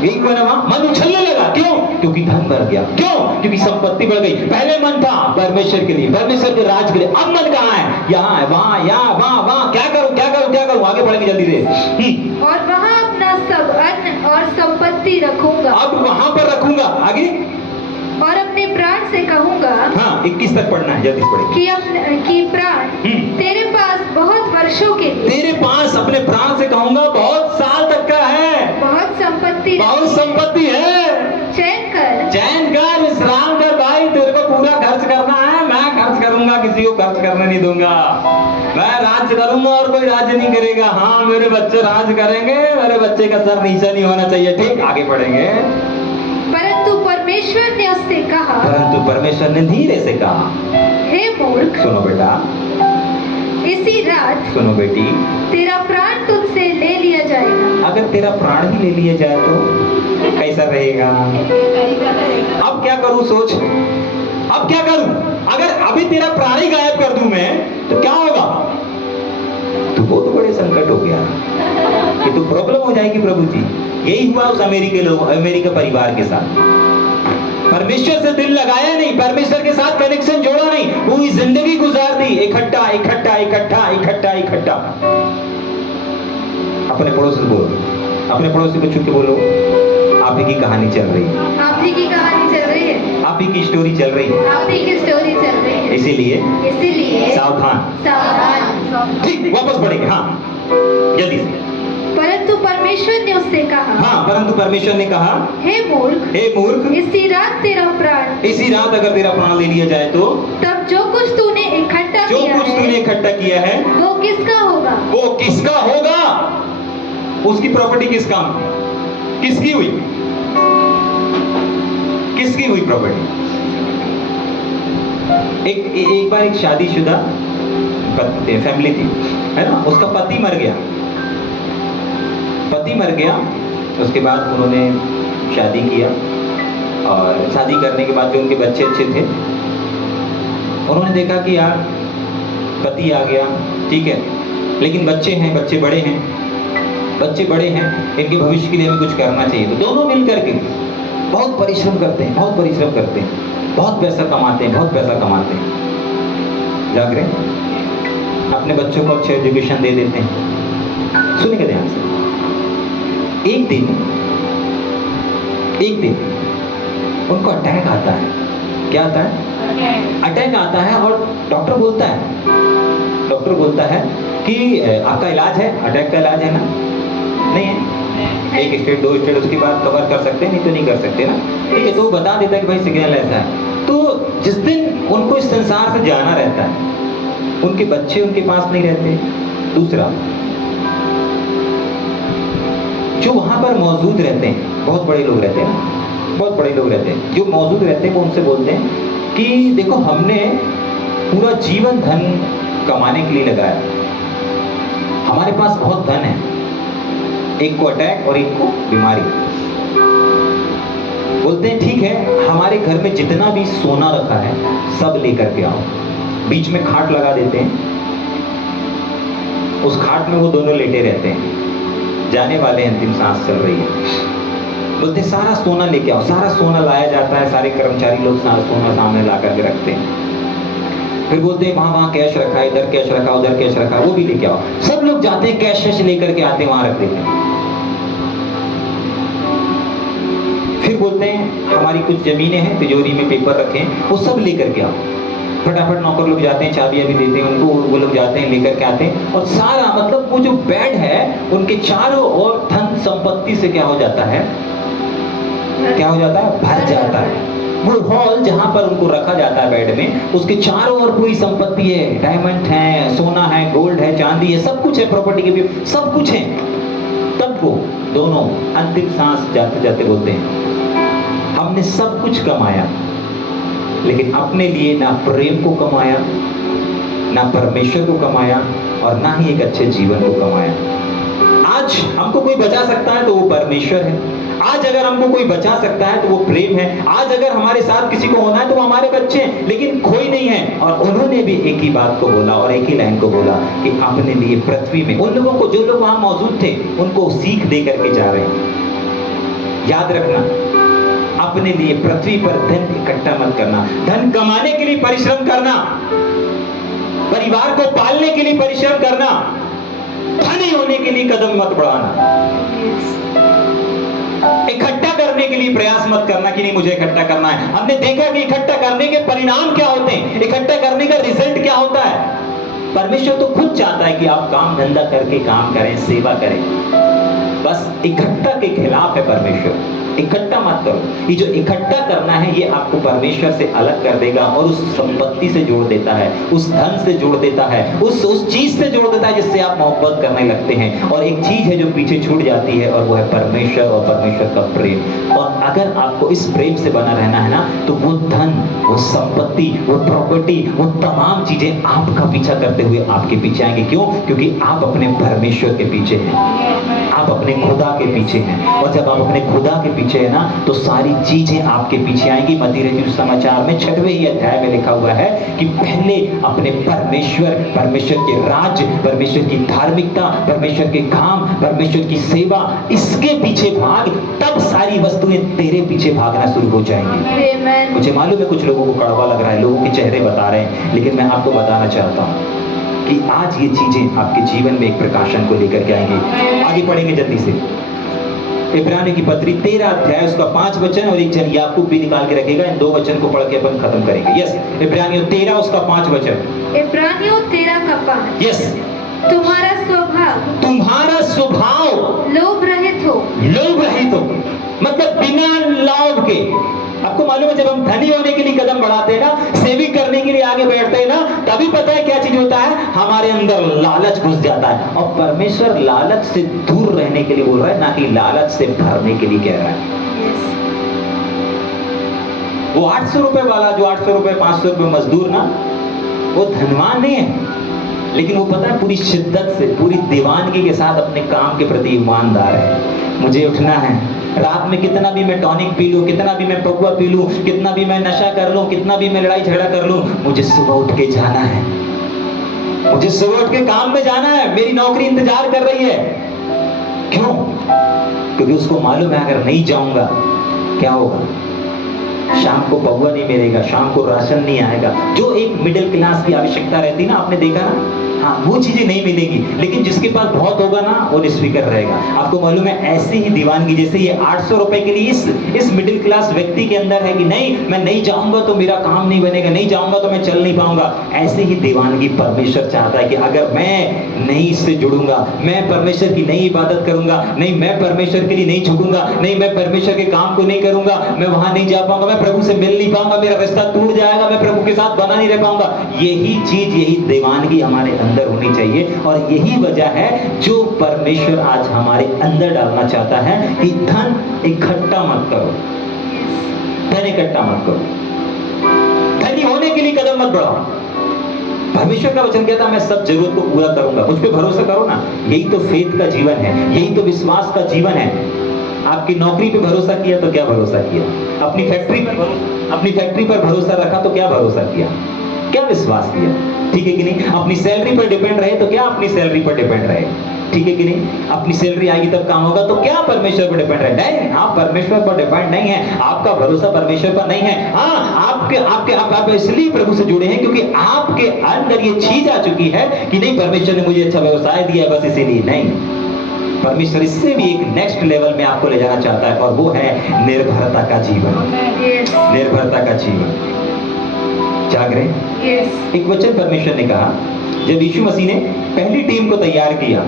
एक मन उछलने लगा। क्यों? क्योंकि धन बढ़ गया। क्यों? क्योंकि संपत्ति बढ़ गई। पहले मन था परमेश्वर के लिए, परमेश्वर के राज के लिए। अब मन कहाँ है? यहाँ है, वहाँ, यहाँ, वहाँ। क्या करूं? आगे बढ़ेंगे जल्दी से। और वहाँ अपना सब अन्न और संपत्ति रखूंगा। अब वहाँ पर रखूंगा। आगे। और अपने प्राण से कहूंगा। हाँ, 21 तक पढ़ना है, जल्दी पढ़ेंगे। कि प्राण तेरे पास बहुत वर्षों के लिए, तेरे पास अपने प्राण से कहूंगा बहुत साल तक का है, बहुत संपत्ति है। चैन कर, विश्राम कर भाई। तेरे को पूरा खर्च करना है, मैं खर्च करूंगा, किसी को खर्च करने नहीं दूंगा। मैं राज करूंगा और कोई राज नहीं करेगा। हाँ, मेरे बच्चे राज करेंगे, मेरे बच्चे का सर नीचा नहीं होना चाहिए। ठीक, आगे बढ़ेंगे। परंतु परमेश्वर ने धीरे से कहा, हे मूर्ख, सुनो बेटा, इसी रात, सुनो बेटी, तेरा प्राण तुझसे ले लिया जाएगा। अगर तेरा प्राण ही ले लिया जाए तो कैसा रहेगा? अब क्या करूं? सोच, अब क्या करूं? अगर अभी तेरा प्राण ही गायब कर दूं मैं तो क्या होगा? तो बहुत बड़े संकट हो गया कि तो प्रॉब्लम हो जाएगी प्रभु जी। यही हुआ उस अमेरिका परिवार के साथ। परमेश्वर से दिल लगाया नहीं, परमेश्वर के साथ कनेक्शन जोड़ा नहीं, पूरी जिंदगी गुजार दी इकट्ठा। अपने पड़ोसी को बोलो, अपने पड़ोसी को छू के बोलो, आप ही की कहानी चल रही है, आप ही की कहानी चल रही है, आप ही की स्टोरी चल रही है, आप ही की स्टोरी चल रही है। इसीलिए सावधान। ठीक, वापस पढ़ेंगे। हाँ, जल्दी से। परंतु परमेश्वर ने उससे कहा, हाँ, परंतु परमेश्वर ने कहा, हे मूर्ख, इसी रात अगर तेरा प्राण ले लिया जाए तो तब जो कुछ तूने इकट्ठा किया है वो किसका होगा? उसकी प्रॉपर्टी किसकी हुई प्रॉपर्टी? एक बार एक शादीशुदा फैमिली थी, है ना? उसका पति मर गया। उसके बाद उन्होंने शादी किया, और शादी करने के बाद जो उनके बच्चे अच्छे थे, उन्होंने देखा कि यार पति आ गया, ठीक है, लेकिन बच्चे हैं, बच्चे बड़े हैं, इनके भविष्य के लिए हमें कुछ करना चाहिए। तो दोनों मिल करके बहुत परिश्रम करते हैं, बहुत पैसा कमाते हैं, जाग रहे अपने बच्चों को अच्छे एजुकेशन दे देते हैं। सुनिएगा ध्यान से। एक दिन उनको अटैक आता है। क्या आता है? अटैक आता है और डॉक्टर बोलता है कि आपका इलाज है, अटैक का इलाज है ना? नहीं है। एक स्टेट, 2 स्टेट उसके बाद कवर कर सकते हैं, नहीं तो नहीं कर सकते ना, ठीक है। तो वो बता देता है कि भाई सिग्नल ऐसा है। तो जिस दिन उनको इस संसार से जाना रहता है, उनके बच्चे उनके पास नहीं रहते। दूसरा, जो वहां पर मौजूद रहते हैं, बहुत बड़े लोग रहते हैं, जो मौजूद रहते हैं, वो उनसे बोलते हैं कि देखो हमने पूरा जीवन धन कमाने के लिए लगाया, हमारे पास बहुत धन है, एक को अटैक और एक को बीमारी। बोलते हैं ठीक है, हमारे घर में जितना भी सोना रखा है सब लेकर के आओ। बीच में खाट लगा देते हैं, उस खाट में वो दोनों लेटे रहते हैं, जाने वाले अंतिम सांस चल रही है। बोलते सारा सोना लेके आओ। सारा सोना लाया जाता है, सारे कर्मचारी लोग सारा सोना सामने ला करके रखते हैं। फिर बोलते हैं वहां कैश रखा है, इधर कैश रखा, उधर कैश रखा, वो भी लेके आओ। सब लोग जाते हैं, कैश लेकर के आते हैं, वहां रख देते हैं। फिर बोलते हैं हमारी कुछ जमीनें हैं, तिजोरी में पेपर रखे हैं, वो सब लेकर के आओ। फटाफट नौकर लोग जाते हैं, चाबियां भी देते हैं उनको, वो लोग जाते हैं, लेकर के आते हैं, और सारा मतलब वो जो बेड है उनके चारों ओर धन संपत्ति से क्या हो जाता है, भर जाता है। वो हॉल जहां पर उनको रखा जाता है बेड में, उसके चारों ओर पूरी संपत्ति है, डायमंड है, सोना है, गोल्ड है, चांदी है, सब कुछ है, प्रॉपर्टी के भी सब कुछ है। तब वो दोनों अंतिम सांस जाते जाते बोलते हैं हमने सब कुछ कमाया, लेकिन अपने लिए ना प्रेम को कमाया, ना परमेश्वर को कमाया, और ना ही एक अच्छे जीवन को कमाया। आज हमको कोई बचा सकता है तो वो परमेश्वर है। आज अगर हमको कोई बचा सकता है तो वो प्रेम है। आज अगर हमारे साथ किसी को होना है तो वो हमारे बच्चे हैं, लेकिन कोई नहीं है। और उन्होंने भी एक ही बात को बोला और एक ही लाइन को बोला कि अपने लिए पृथ्वी में, उन लोगों को जो लोग वहां मौजूद थे उनको सीख दे करके जा रहे हैं। याद रखना, अपने लिए पृथ्वी पर धन इकट्ठा मत करना, धन कमाने के लिए परिश्रम करना, परिवार को पालने के लिए परिश्रम करना, धनी होने के लिए कदम मत बढ़ाना। इकट्ठा करने के लिए प्रयास मत करना कि नहीं मुझे इकट्ठा करना है। हमने देखा कि इकट्ठा करने के परिणाम क्या होते हैं, इकट्ठा करने का रिजल्ट क्या होता है। परमेश्वर तो खुद चाहता है कि आप काम धंधा करके काम करें, सेवा करें, बस इकट्ठा के खिलाफ है परमेश्वर। इकट्ठा मत करो। ये जो इकट्ठा करना है ये आपको परमेश्वर से अलग कर देगा और उस संपत्ति से जोड़ देता है, उस धन से जोड़ देता है, उस चीज से जोड़ देता है जिससे आप मोहब्बत करने लगते हैं। और एक चीज है जो पीछे छूट जाती है और वो है परमेश्वर और परमेश्वर का प्रेम। और अगर आपको इस प्रेम से बना रहना है ना, तो वो धन, वो संपत्ति, वो प्रॉपर्टी, वो तमाम चीजें आपका पीछा करते हुए आपके पीछे आएंगे। क्यों? क्योंकि आप अपने परमेश्वर के पीछे हैं, आप अपने खुदा के पीछे हैं। और जब आप अपने खुदा के पीछे है ना, तो सारी चीजें आपके पीछे आएंगी। मत्ती रचित समाचार में 6वें ही अध्याय में लिखा हुआ है कि पहले अपने परमेश्वर के राज्य, परमेश्वर की धार्मिकता, परमेश्वर के काम, परमेश्वर की सेवा, इसके पीछे भाग, तब सारी वस्तुएं तेरे पीछे भागना शुरू हो जाएंगी। मुझे मालूम है कुछ लोगों को कड़वा लग रहा है, लोगों के चेहरे बता रहे हैं, लेकिन मैं आपको बताना चाहता हूं कि आज ये चीजें आपके जीवन में एक प्रकाशन को लेकर के आएंगे। आगे पढ़ेंगे जल्दी से। इब्रानियों की पत्री 13 अध्याय उसका 5 वचन और एक जन याकूब भी निकाल के रखेगा। इन 2 वचन को पढ़ के अपन खत्म करेंगे। यस, इब्रानियों 13 उसका 5 वचन। इब्रानियों 13 का 5। यस। तुम्हारा स्वभाव लोभ रहित हो, मतलब बिना लोभ के। आपको मालूम है जब हम धनी होने के लिए कदम बढ़ाते हैं ना, सेविंग करने के लिए आगे बैठते हैं ना, तभी पता है क्या चीज होता है, हमारे अंदर लालच घुस जाता है। और परमेश्वर लालच से दूर रहने के लिए बोल रहा है, ना कि लालच से भरने के लिए कह रहा है। वो 800 रुपए वाला, जो 800 रुपए 500 रुपए मजदूर ना, वो धनवान नहीं है, लेकिन वो पता है पूरी शिद्दत से, पूरी दीवानगी के साथ अपने काम के प्रति ईमानदार है। मुझे उठना है, रात में कितना भी मैं टॉनिक पी लूं, कितना भी मैं पकवा पी लूं, कितना भी मैं नशा कर लूं, कितना भी मैं लड़ाई झगड़ा कर लूं, मुझे सुबह उठ के जाना है, मुझे सुबह उठ के काम में जाना है, मेरी नौकरी इंतजार कर रही है। क्यों? क्योंकि उसको मालूम है अगर नहीं जाऊंगा क्या होगा, शाम को पकवा नहीं मिलेगा, शाम को राशन नहीं आएगा। जो एक मिडिल क्लास की आवश्यकता रहती ना, आपने देखा ना, हाँ वो चीजें नहीं मिलेगी। लेकिन जिसके पास बहुत होगा ना, वो निस्फिक्र रहेगा। आपको मालूम है ऐसी ही दीवानगी जैसे ये 800 रुपए के लिए इस मिडिल क्लास व्यक्ति के अंदर है कि नहीं मैं नहीं जाऊंगा तो मेरा काम नहीं बनेगा, नहीं जाऊंगा तो मैं चल नहीं पाऊंगा। ऐसे ही दीवानगी परमेश्वर चाहता है कि अगर मैं नहीं इससे जुड़ूंगा, मैं परमेश्वर की नई इबादत करूंगा, नहीं मैं परमेश्वर के लिए नहीं झुकूंगा, नहीं मैं परमेश्वर के काम को नहीं करूंगा, मैं वहां नहीं जा पाऊंगा, मैं प्रभु से मिल नहीं पाऊंगा, मेरा रिश्ता टूट जाएगा, मैं प्रभु के साथ बना नहीं रह पाऊंगा। यही चीज, यही दीवानगी हमारे अंदर होनी चाहिए। और यही वजह है जो परमेश्वर आज हमारे अंदर डालना चाहता है कि धन इकट्ठा मत करो, धन इकट्ठा मत करो, धनी होने के लिए कदम मत बढ़ाओ। परमेश्वर का वचन कहता है मैं सब जरूरत को पूरा करूंगा। मुझ पे भरोसा करो ना, यही तो फेथ का जीवन है, यही तो विश्वास का जीवन है। आपकी नौकरी पे भरोसा किया तो क्या भरोसा किया, अपनी फैक्ट्री पर भरोसा रखा तो क्या भरोसा किया, क्या विश्वास किया, ठीक है कि नहीं। अपनी सैलरी पर डिपेंड रहे तो क्या अपनी सैलरी पर डिपेंड रहे, ठीक है कि नहीं। अपनी सैलरी आएगी तब काम होगा तो क्या परमेश्वर पर डिपेंड रहे, नहीं, आप परमेश्वर पर डिपेंड नहीं है, आपका भरोसा परमेश्वर पर नहीं है। हाँ, आप इसलिए प्रभु से जुड़े हैं क्योंकि आपके अंदर ये चीज आ चुकी है कि नहीं परमेश्वर ने मुझे अच्छा व्यवसाय दिया है बस इसीलिए। नहीं, परमेश्वर इससे भी एक नेक्स्ट लेवल में आपको ले जाना चाहता है और वो है निर्भरता का जीवन, निर्भरता का जीवन। जाग रहे? एक वचन परमेश्वर ने कहा जब यीशु मसीह ने पहली टीम को तैयार किया।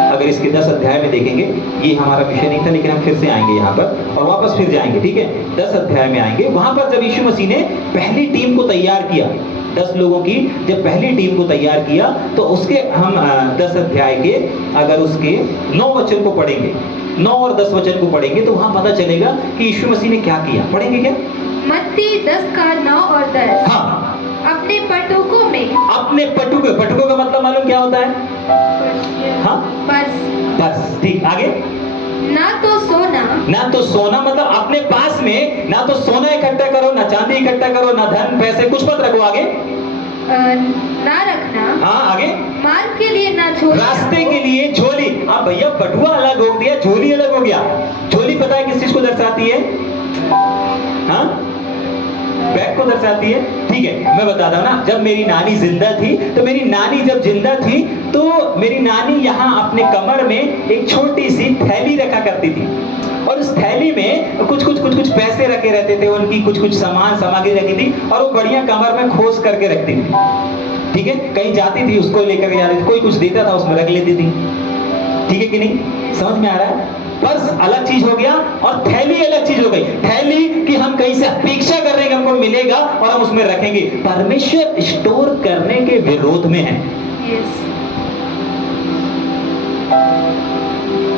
अगर इसके 10 अध्याय में देखेंगे, ये हमारा विषय नहीं था लेकिन हम फिर से आएंगे यहाँ पर और वापस फिर जाएंगे, ठीक है। 10 अध्याय में आएंगे, वहां पर जब यीशु मसीह ने पहली टीम को तैयार किया, 10 लोगों की जब पहली टीम को तैयार किया, तो उसके हम 10 अध्याय के अगर उसके 9 वचन को पढ़ेंगे, 9 और 10 वचन को पढ़ेंगे तो वहां पता चलेगा कि यीशु मसीह ने क्या किया। पढ़ेंगे क्या? मत्ती 10 का 9 और 10। हाँ, अपने पटुकों में, अपने पटुकों का मतलब मालूम क्या होता है? हाँ, पर्स, ठीक। आगे, ना तो सोना मतलब अपने पास में ना तो सोना इकट्ठा करो, ना चांदी इकट्ठा करो, ना धन पैसे कुछ मत रखो। आगे, ना रखना। हाँ, आगे, मार्ग के लिए ना झोली, रास्ते के लिए झोली। अब भैया बटुआ अलग हो गया, झोली अलग हो गया। झोली पता है किस चीज को दर्शाती है? हाँ, बैग को दर्शाती है, ठीक है। मैं बताता हूँ ना, जब मेरी नानी जिंदा थी तो मेरी नानी जब जिंदा थी तो मेरी नानी यहाँ अपने कमर में एक छोटी सी थैली रखा करती थी और उस थैली में कुछ पैसे रखे रहते थे, उनकी कुछ सामान सामग्री रखी थी और वो बढ़िया कमर में खोस करके रखती थी, ठीक है। कहीं जाती थी उसको लेकर के जाती थी, कोई कुछ देता था उसमें रख लेती थी, ठीक है कि नहीं। समझ में आ रहा है? पर्स अलग चीज हो गया और थैली अलग चीज हो गई। थैली कि हम कहीं से अपेक्षा कर रहे हैं कि हमको मिलेगा और हम उसमें रखेंगे। परमेश्वर स्टोर करने के विरोध में है।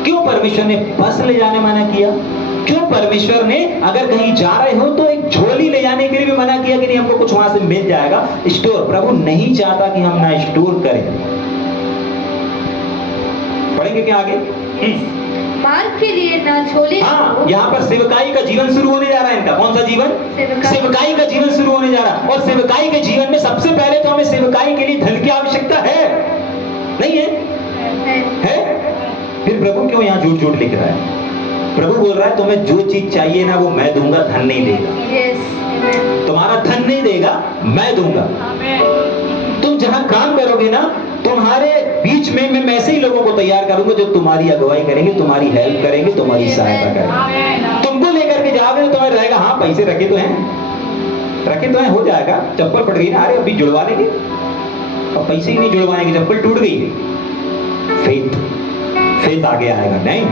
क्यों परमेश्वर ने पर्स ले जाने मना किया? क्यों परमेश्वर ने अगर कहीं जा रहे हो तो एक झोली ले जाने के लिए भी मना किया कि नहीं हमको कुछ वहां से मिल जाएगा? स्टोर, प्रभु नहीं चाहता कि हम ना स्टोर करें। पढ़ेंगे क्या आगे? मार्ग के लिए ना झोली। हाँ, यहाँ पर सेवकाई का जीवन शुरू होने जा रहा है इनका। कौन सा जीवन? सेवकाई का जीवन शुरू होने जा रहा है। और सेवकाई के जीवन में सबसे पहले तो हमें सेवकाई के लिए धन की आवश्यकता है, नहीं है? फिर प्रभु क्यों यहाँ झूठ लिख रहा है? प्रभु बोल रहा है तुम्हें जो चीज चाहिए ना वो मैं दूंगा, धन नहीं देगा। तुम्हारा धन नहीं देगा, मैं दूंगा। तुम जहां काम करोगे ना, तुम्हारे बीच में मैं ऐसे ही लोगों को तैयार करूंगा जो तुम्हारी अगुवाई करेंगे, तुम्हारी हेल्प करेंगे, तुम्हारी सहायता करेंगे। तुमको लेकर के जाओगे तो तुम्हें रहेगा हाँ पैसे रखे तो हैं, हो जाएगा। चप्पल फट गई ना, अरे अभी जुड़वा लेंगे, अब पैसे ही नहीं जुड़वाएंगे, चप्पल टूट गई। फेथ आगे आएगा नहीं,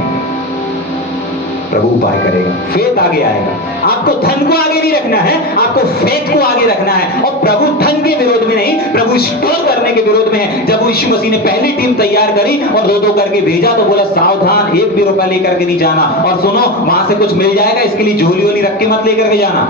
प्रभु उपाय करेगा, फेथ आगे आएगा। आपको धन को आगे नहीं रखना है, आपको फेथ को आगे रखना है। और प्रभु धन के विरोध में नहीं, प्रभु स्टोर करने के विरोध में है। जब यीशु मसीह ने पहली टीम तैयार करी और 2-2 करके भेजा तो बोला सावधान, 1 भी रुपया लेकर के नहीं जाना, और सुनो वहां से कुछ मिल जाएगा इसके लिए झोली वोली रख के मत लेकर के जाना।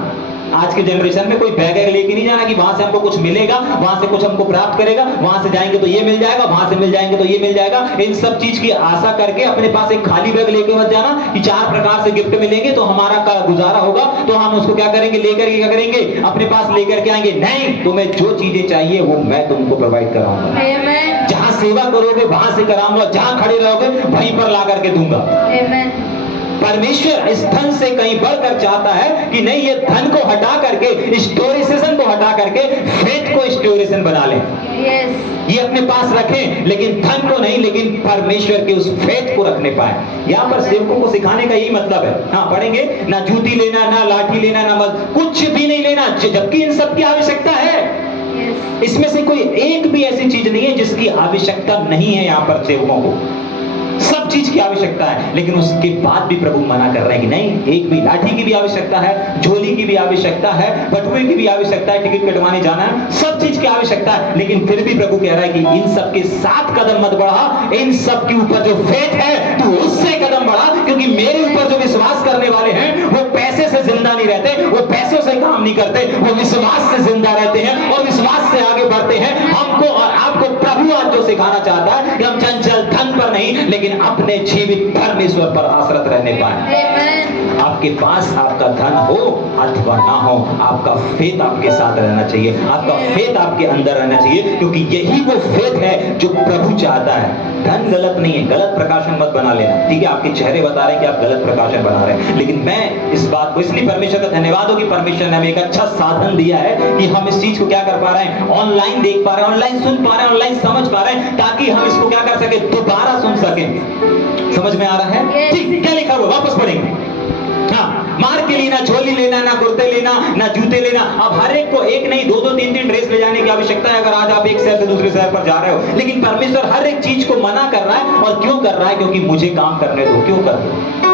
आज के जनरेशन में कोई बैग लेके नहीं जाना कि वहां से हमको कुछ मिलेगा, वहां से कुछ हमको प्राप्त करेगा, वहां से जाएंगे तो ये मिल जाएगा, वहां से मिल जाएंगे तो ये मिल जाएगा। इन सब चीज की आशा करके अपने पास एक खाली बैग लेके मत जाना कि 4 प्रकार से गिफ्ट मिलेंगे तो हमारा गुजारा होगा, तो हम उसको क्या करेंगे, लेकर के क्या करेंगे, अपने पास लेकर के आएंगे। नहीं, तुम्हें जो चीजें चाहिए वो मैं तुमको प्रोवाइड कराऊंगा। जहां सेवा करोगे वहां से कराऊंगा, जहां खड़े रहोगे वहीं पर ला करके दूंगा। परमेश्वर इस धन से कहीं बढ़कर चाहता है कि नहीं, ये धन को हटा करके, स्टोरेशन को हटा करके फेथ को स्टोरेशन बना लें। ये अपने पास रखें, लेकिन धन को नहीं, लेकिन परमेश्वर के उस फेथ को रखने पाए। यहाँ पर सेवकों को सिखाने का यही मतलब है। हाँ, पढ़ेंगे ना जूती लेना, ना लाठी लेना, ना कुछ भी नहीं लेना, जबकि इन सब की आवश्यकता है। इसमें से कोई एक भी ऐसी चीज नहीं है जिसकी आवश्यकता नहीं है। यहाँ पर सेवकों को सब चीज की आवश्यकता है, लेकिन उसके बाद भी प्रभु मना कर रहे हैं कि नहीं, एक भी, लाठी की भी आवश्यकता है, झोली की भी आवश्यकता है, बटुए की भी आवश्यकता है, टिकट कटवाने जाना है, सब चीज की आवश्यकता है। लेकिन फिर भी प्रभु कह रहा है कि इन सब के साथ कदम मत बढ़ा, इन सब के ऊपर जो फेथ है तू उससे कदम बढ़ा, क्योंकि मेरे ऊपर जो विश्वास करने वाले हैं वो पैसे से जिंदा नहीं रहते, वो पैसों से काम नहीं करते, वो विश्वास से जिंदा रहते हैं और विश्वास से आगे बढ़ते हैं। हमको और आपको प्रभु आज जो सिखाना चाहता है कि हम चंचल धन पर नहीं, लेकिन अपने जीवित परमेश्वर पर आश्रित रहने पाए। आपके पास आपका धन हो अथवा ना हो, आपका फेथ आपके साथ रहना चाहिए, आपका फेथ आपके अंदर रहना चाहिए, क्योंकि यही वो फेथ है जो प्रभु चाहता है। धन गलत नहीं है, गलत प्रकाशन मत बना लेना, ठीक है? आपके चेहरे बता रहे हैं कि आप गलत प्रकाशन बना रहे हैं, लेकिन मैं इस बात को, इसलिए परमेश्वर का धन्यवाद हो कि परमेश्वर ने हमें एक अच्छा साधन दिया है कि हम इस चीज को क्या कर पा रहे हैं, ऑनलाइन देख पा रहे हैं, ऑनलाइन सुन पा रहे हैं, ऑनलाइन समझ पा रहे हैं, ताकि हम इसको क्या कर सके, दोबारा सुन सके। समझ में आ रहा है? ठीक, क्या लिखा हुआ, वापस पढ़ेंगे। हाँ, मार के लेना, झोली लेना, ना कुर्ते लेना, ना जूते लेना। अब हर एक को एक नहीं, 2-2, 3-3 ड्रेस ले जाने की आवश्यकता है अगर आज आप एक शहर से दूसरे शहर पर जा रहे हो। लेकिन परमेश्वर हर एक चीज को मना कर रहा है, और क्यों कर रहा है? क्योंकि मुझे काम करने दो। क्यों कर दो?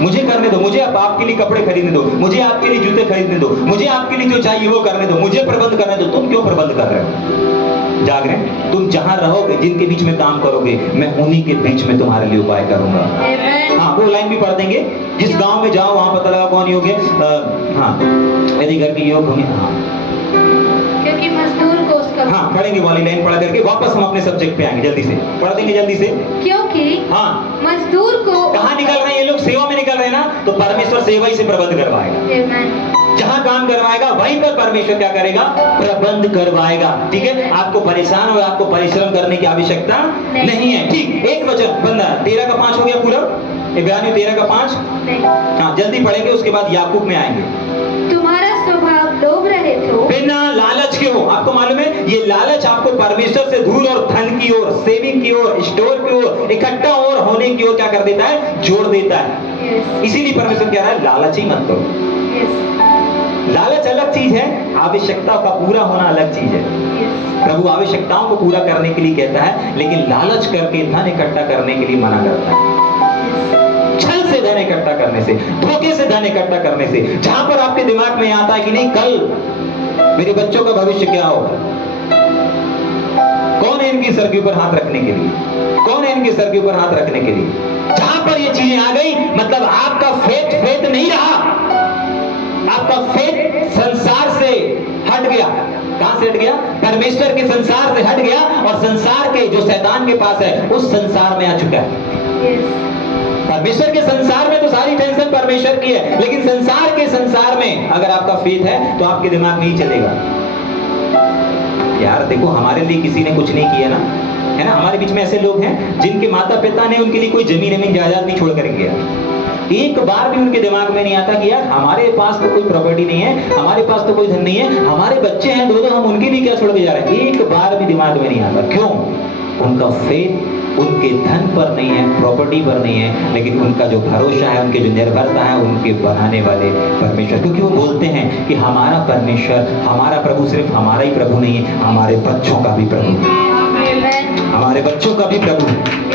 मुझे करने दो, मुझे आपके लिए कपड़े खरीदने दो, मुझे आपके लिए जूते खरीदने दो, मुझे आपके लिए जो चाहिए वो करने दो, मुझे प्रबंध करने दो। तुम क्यों प्रबंध कर रहे हो? जाग रहे हैं? तुम जहां रहोगे, जिनके बीच में काम करोगे, मैं उन्हीं के बीच में तुम्हारे लिए उपाय करूंगा। हाँ, वो लाइन भी पढ़ देंगे। जिस गांव में जाओ वहां पता लगा कौन योग्य, हाँ, यदि घर की योग होंगे, हाँ, क्योंकि मजदूर को उसका, हाँ, पढ़ेंगे वाली लाइन पढ़ करके वापस हम अपने सब्जेक्ट पे आएंगे। जल्दी से पढ़ देंगे, जल्दी से। क्योंकि हाँ, मजदूर को कहाँ निकल रहे हैं ये लोग? सेवा में निकल रहे हैं ना, तो परमेश्वर सेवा ही से प्रबंध करवाएगा। जहां काम करवाएगा वहीं पर परमेश्वर क्या करेगा? प्रबंध करवाएगा। ठीक है? आपको परेशान हो, आपको परिश्रम करने की आवश्यकता नहीं है। ठीक, एक वचन बंदा 13 का 5 हो गया पूरा। इब्रानी 13 का 5। हाँ, जल्दी पढ़ेंगे, उसके बाद याकूब में आएंगे। तुम्हारा स्वभाव लोभ रहित हो, बिना लालच के हो। आपको मालूम है, ये लालच आपको परमेश्वर से दूर और धन की ओर, सेविंग की ओर, स्टोर की ओर, इकट्ठा और होने की ओर क्या कर देता है? जोड़ देता है। इसीलिए परमेश्वर कह रहा है लालच ही मत करो। लालच अलग चीज है, आवश्यकता का पूरा होना अलग चीज है। प्रभु आवश्यकताओं को पूरा करने के लिए कहता है, लेकिन लालच करके धन इकट्ठा करने के लिए मना करता है। छल से धन इकट्ठा करने से, धोखे से धन इकट्ठा करने से, जहां पर आपके दिमाग में आता है कि नहीं, कल मेरे बच्चों का भविष्य क्या होगा, कौन है इनकी सर के ऊपर हाथ रखने के लिए, कौन है इनके सर के ऊपर हाथ रखने के लिए, जहां पर ये चीजें आ गई, मतलब आपका फेथ नहीं रहा। आपका फेथ संसार से हट गया। कहां से हट गया? परमेश्वर के संसार से हट गया, और संसार के जो शैतान के पास है उस संसार में आ चुका है। परमेश्वर के संसार में तो सारी टेंशन परमेश्वर की है, लेकिन संसार के संसार में अगर आपका फेथ है तो आपके दिमाग में ही चलेगा, यार देखो हमारे लिए किसी ने कुछ नहीं किया ना, है ना? हमारे बीच में ऐसे लोग हैं जिनके माता पिता ने उनके लिए कोई जमीन जायदाद नहीं छोड़ कर गया। एक बार भी उनके दिमाग में नहीं आता कि यार हमारे पास तो कोई प्रॉपर्टी नहीं है, हमारे पास तो कोई धन नहीं है, हमारे बच्चे हैं 2-2, हम उनके लिए क्या छोड़ के जा रहे हैं। एक बार भी दिमाग में नहीं आता। क्यों? उनका फेथ उनके धन पर नहीं है, प्रॉपर्टी पर नहीं है, लेकिन उनका जो भरोसा है, उनके जो निर्भरता है, उनके बनाने वाले परमेश्वर। क्योंकि वो बोलते हैं कि हमारा परमेश्वर, हमारा प्रभु सिर्फ हमारा ही प्रभु नहीं है, हमारे बच्चों का भी प्रभु है, हमारे बच्चों का भी प्रभु है।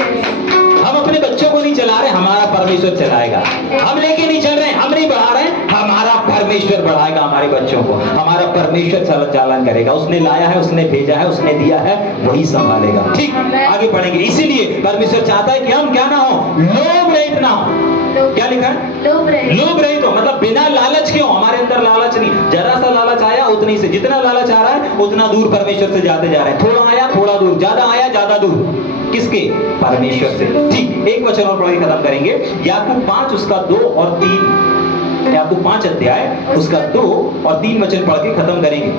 हम अपने बच्चों को नहीं चला रहे, हमारा परमेश्वर चलाएगा। हम लेके नहीं चल रहे, हम नहीं बढ़ा रहे, हमारा परमेश्वर बढ़ाएगा हमारे बच्चों को। हमारा परमेश्वर चालन करेगा। उसने लाया है, उसने भेजा है, उसने दिया है, वही संभालेगा। ठीक, आगे पढ़ेंगे। इसीलिए परमेश्वर चाहता है कि हम क्या ना हो, लोभ रहित ना हो। क्या लिखा है? लोभ रहित। लोभ रहित हो, मतलब बिना लालच के हो। हमारे अंदर लालच नहीं, जरा सा लालच आया उतनी से, जितना लालच आ रहा है उतना दूर परमेश्वर से जाते जा रहे हैं। थोड़ा आया थोड़ा दूर, ज्यादा आया ज्यादा दूर, किसके? परमेश्वर से। ठीक, एक वचन और पढ़ के खत्म करेंगे। याकूब 5 उसका 2 और 3, याकूब 5 अध्याय उसका 2 और 3 वचन पढ़ के खत्म करेंगे।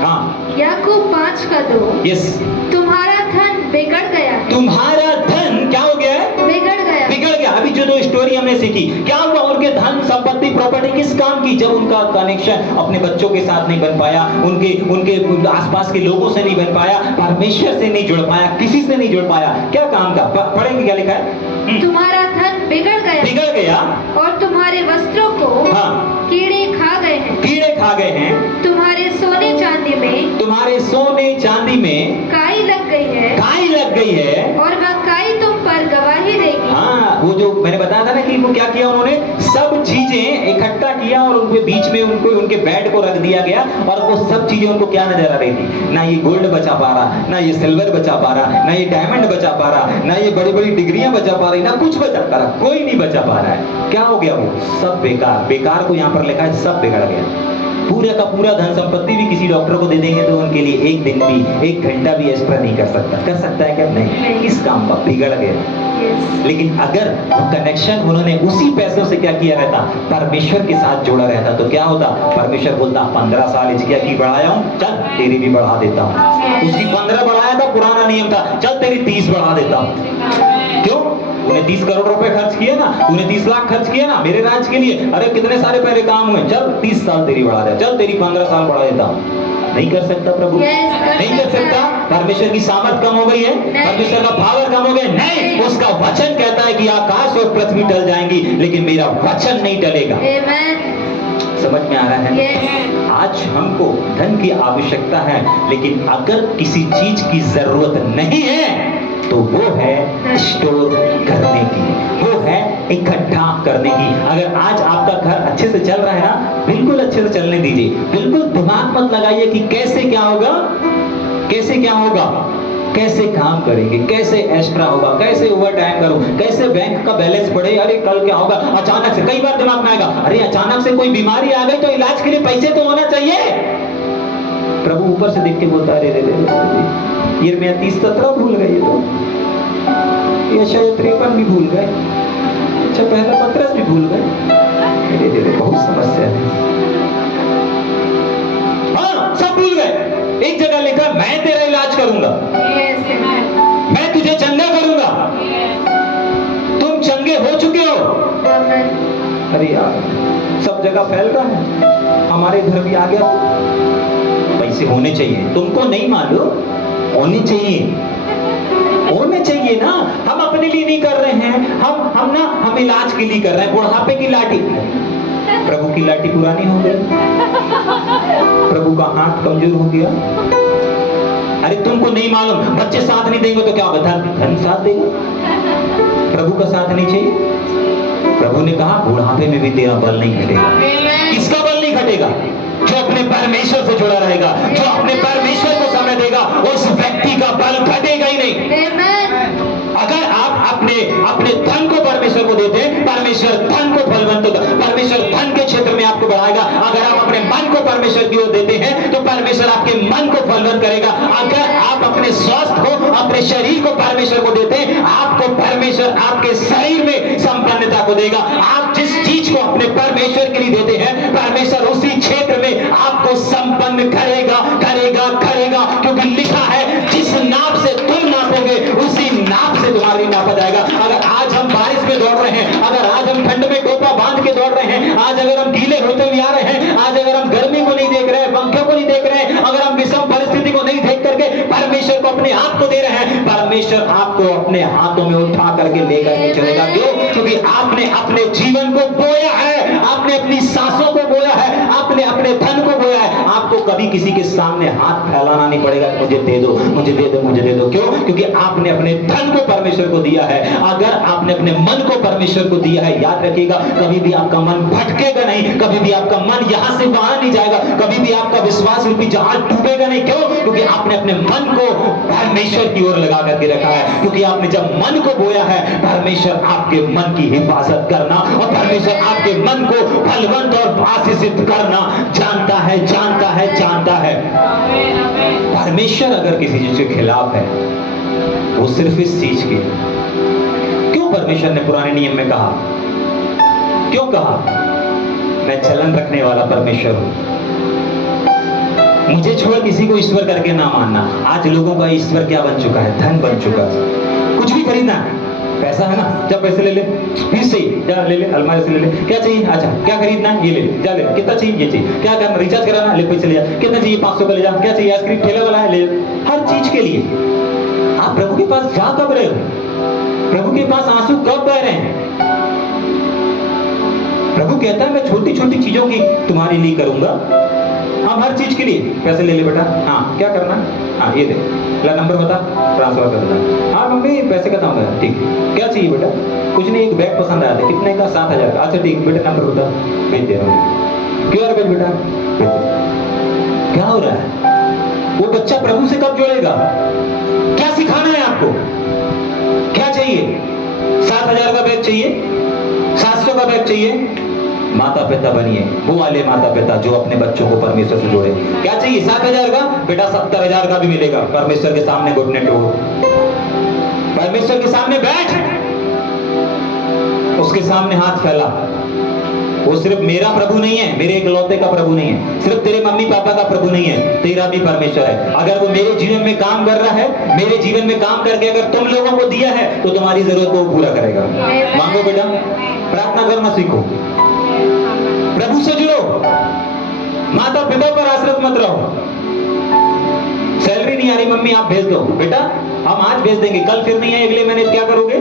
हाँ, याकूब 5 का 2। यस। तुम्हारा धन बिगड़ गया है। तुम्हारा धन क्या हो गया है? बिगड़ गया। बिगड़ गया। अभी जो 2 स्टोरी हमने सीखी, क्या हुआ? उनके धन संपत्ति प्रॉपर्टी किस काम की? जब उनका कनेक्शन अपने बच्चों के साथ नहीं बन पाया, उनके आसपास के लोगों से नहीं बन पाया, परमेश्वर से नहीं जुड़ पाया, किसी से नहीं जुड़ पाया, क्या काम का? पढ़ेंगे क्या लिखा है? तुम्हारा धन बिगड़ गया। बिगड़ गया। और तुम्हारे वस्त्रों को हाँ, कीड़े खा गए हैं। कीड़े खा गए हैं। तुम्हारे सोने चांदी में, तुम्हारे सोने चांदी में काई लग गई है। काई लग गई है। और वह काई तुम पर गवाही देगी। हाँ, वो जो मैंने बताया था ना कि वो क्या किया, उन्होंने सब चीजें इकट्ठा किया और उनके बीच में उनके बेड को रख दिया गया, और वो सब चीजें उनको क्या नजर आ रही थी? ना ये गोल्ड बचा पा रहा, ना ये सिल्वर बचा पा रहा, ना ये डायमंड बचा पा रहा, ना ये बड़ी बड़ी डिग्रियां बचा पा रही, ना कुछ बचा पा रहा, कोई नहीं बचा पा रहा है। क्या हो गया? वो सब बेकार। बेकार को यहाँ पर लिखा है, सब बिगड़ गया। पूरा का पूरा धन संपत्ति भी किसी डॉक्टर को दे देंगे तो उनके लिए एक दिन भी, एक घंटा भी एक्स्ट्रा नहीं कर सकता। कर सकता है क्या? नहीं। इस काम का बिगड़ गया। लेकिन अगर वो कनेक्शन उन्होंने उसी पैसों से क्या किया रहता? परमेश्वर के साथ जोड़ा रहता, तो क्या होता? परमेश्वर बोलता 15 साल इसकी की बढ़ाया हूं, चल तेरी भी बढ़ा देता हूं। उसकी 15 बढ़ाया था, पुराना नियम था, चल तेरी 30 बढ़ा देता हूं। क्यों? तूने 30 करोड़ रुपए खर्च किए ना, तूने 30 लाख खर्च किए ना मेरे राज्य के लिए, अरे कितने सारे पहले काम हुए, चल 30 साल तेरी बढ़ा दे, चल तेरी 15 साल बढ़ा देता हूं। नहीं कर सकता प्रभु, नहीं कर सकता। परमेश्वर की सामर्थ कम हो गई है, परमेश्वर का पावर कम हो गया? नहीं, उसका वचन कहता है कि आकाश और पृथ्वी टल जाएंगी लेकिन मेरा वचन नहीं टलेगा। समझ में आ रहा है? आज हमको धन की आवश्यकता है, लेकिन अगर किसी चीज की जरूरत नहीं है तो वो है स्टोर करने की, वो है इकट्ठा करने की। अगर आज आपका घर अच्छे से चल रहा है ना, बिल्कुल अच्छे से चलने दीजिए। बिल्कुल दिमाग मत लगाइए कि कैसे क्या होगा, कैसे क्या होगा, कैसे काम करेंगे, कैसे एक्स्ट्रा होगा, कैसे ओवर टाइम करूं, कैसे बैंक का बैलेंस बढ़े, अरे कल क्या होगा। अचानक से कई बार दिमाग में आएगा, अरे अचानक से कोई बीमारी आ गई तो इलाज के लिए पैसे तो होना चाहिए। प्रभु ऊपर से देख के बोलता है, अरे ये मैं 30-17 भूल गए, तो ये शायद 53 भी भूल गए, अच्छा पहला 15 भी भूल गए, अरे बहुत समस्या है। हाँ, सब भूल गए। एक जगह लिखा, मैं तेरा इलाज करूंगा, मैं तुझे चंगा करूंगा, तुम चंगे हो चुके हो। अरे यार, सब जगह फैल रहा है, हमारे इधर भी आ गया। पैसे होने चाहिए, तुमको नहीं मालूम, होने चाहिए ना। हम अपने लिए नहीं कर रहे हैं, हम इलाज के लिए कर रहे हैं। बुढ़ापे की लाठी, प्रभु की लाठी पुरानी हो गई, प्रभु का हाथ कमजोर हो गया। अरे तुमको नहीं मालूम, बच्चे साथ नहीं देंगे तो क्या होगा? धन साथ देगा, प्रभु का साथ नहीं चाहिए। प्रभु ने कहा बुढ़ापे में भी तेरा बल नहीं घटेगा। किसका बल नहीं घटेगा? जो अपने परमेश्वर से जुड़ा रहेगा, जो अपने परमेश्वर को समय देगा, उस व्यक्ति का बल घटेगा ही नहीं। अगर आप अपने धन को परमेश्वर को देते हैं, परमेश्वर धन को फलवंत होगा, परमेश्वर धन के क्षेत्र में आपको बढ़ाएगा। अगर आप अपने मन को परमेश्वर की ओर देते हैं तो परमेश्वर आपके मन को फलवंत करेगा। अगर आप अपने स्वस्थ को, अपने शरीर को परमेश्वर को देते हैं, आपको परमेश्वर आपके शरीर में संपन्नता को देगा। आप जिस चीज को अपने परमेश्वर के लिए देते हैं, परमेश्वर उसी क्षेत्र में आपको संपन्न करेगा, क्योंकि लिखा है जिस नाप से तुम नापोगे उसी नाप से तुम्हारी नापा जाएगा। अगर आज हम बारिश में दौड़ रहे हैं, अगर आज हम ठंड में टोपा बांध के दौड़ रहे हैं, आज अगर हम गीले होते हुए आ रहे हैं, आज अगर हम गर्मी को नहीं देख रहे हैं, पंखे को नहीं देख रहे हैं, अगर हम विषम परिस्थिति को नहीं देख करके परमेश्वर को अपने हाथ को दे रहे हैं, परमेश्वर आपको अपने हाथों में उठा करके लेकर के चलेगा। क्यों? क्योंकि आपने अपने जीवन को बोया है, आपने अपनी सांसों को बोया है, आपने अपने धन को बोया है। आपको कभी किसी के सामने हाथ फैलाना नहीं पड़ेगा, मुझे दे दो, मुझे दे दो, मुझे दे दो। क्यों? क्योंकि आपने अपने धन को परमेश्वर को दिया है। अगर आपने अपने मन को परमेश्वर को दिया है, याद रखिएगा, कभी भी आपका मन भटकेगा नहीं, कभी भी आपका मन यहां से वहां नहीं जाएगा, कभी भी आपका विश्वास रूपी जहाज डूबेगा नहीं। क्यों? क्योंकि आपने अपने मन को परमेश्वर की ओर लगा करके रखा है। क्योंकि आपने जब मन को बोया है, परमेश्वर आपके मन की हिफाजत करना और परमेश्वर आपके मन को फलवंत और आशीषित करना जानता है, जानता है, जानता है। परमेश्वर अगर किसी चीज के खिलाफ है, वो सिर्फ इस चीज के। क्यों परमेश्वर ने पुराने नियम में कहा? क्यों कहा? मैं चलन रखने वाला परमेश्वर हूं, मुझे छोड़ किसी को ईश्वर करके ना मानना। आज लोगों का ईश्वर क्या बन चुका है? धन बन चुका है। कुछ भी खरीदना है, पैसा है ना, जा पैसे ले ले, फिर से जा ले ले, अलमारी से ले ले। क्या चाहिए? अच्छा क्या खरीदना है? ये ले, जा ले। कितना चाहिए? ये चाहिए। क्या करना? रिचार्ज कराना? ले, पैसे ले जा। कितना चाहिए? 500 का ले जा। क्या चाहिए? आइसक्रीम ठेला वाला है, ले। हर चीज के लिए आप प्रभु के पास जा कब रहे हो? प्रभु के पास आंसू कब बह रहे हैं? प्रभु कहता है मैं छोटी छोटी चीजों की तुम्हारे लिए करूंगा। हम हर चीज के लिए पैसे ले ले बेटा। हाँ क्या करना? हाँ ये दे, ला नंबर बता, ट्रांसफर कर देना। हाँ मम्मी पैसे खत्म हो गया, ठीक है। क्या चाहिए बेटा? कुछ नहीं, एक बैग पसंद आया था, कितने का? 7,000 का। अच्छा ठीक बेटा, नंबर बता, भेज दे रहा हूँ। क्यों भेज बेटा? क्या हो रहा है? वो बच्चा प्रभु से कब जुड़ेगा? क्या सिखाना है आपको? क्या चाहिए? 7,000 का बैग चाहिए? 700 का बैग चाहिए? माता पिता बनिए, वो वाले माता पिता जो अपने बच्चों को परमेश्वर से जोड़े। क्या चाहिए? 7,000 का बेटा, 70,000 का भी मिलेगा। परमेश्वर के सामने घुटने टोक, परमेश्वर के सामने बैठ, उसके सामने हाथ फैला। वो सिर्फ मेरा प्रभु नहीं है, मेरे इकलौते का प्रभु नहीं है, सिर्फ तेरे मम्मी पापा का प्रभु नहीं है, तेरा भी परमेश्वर है। अगर वो मेरे जीवन में काम कर रहा है, मेरे जीवन में काम करके अगर तुम लोगों को दिया है, तो तुम्हारी जरूरत को वो पूरा करेगा। मांगो बेटा, प्रार्थना करना सीखो, प्रभु से जुड़ो, माता पिता पर आश्रित मत रहो। सैलरी नहीं आ रही मम्मी, आप भेज दो बेटा, हम आज भेज देंगे, कल फिर नहीं है, अगले महीने क्या करोगे?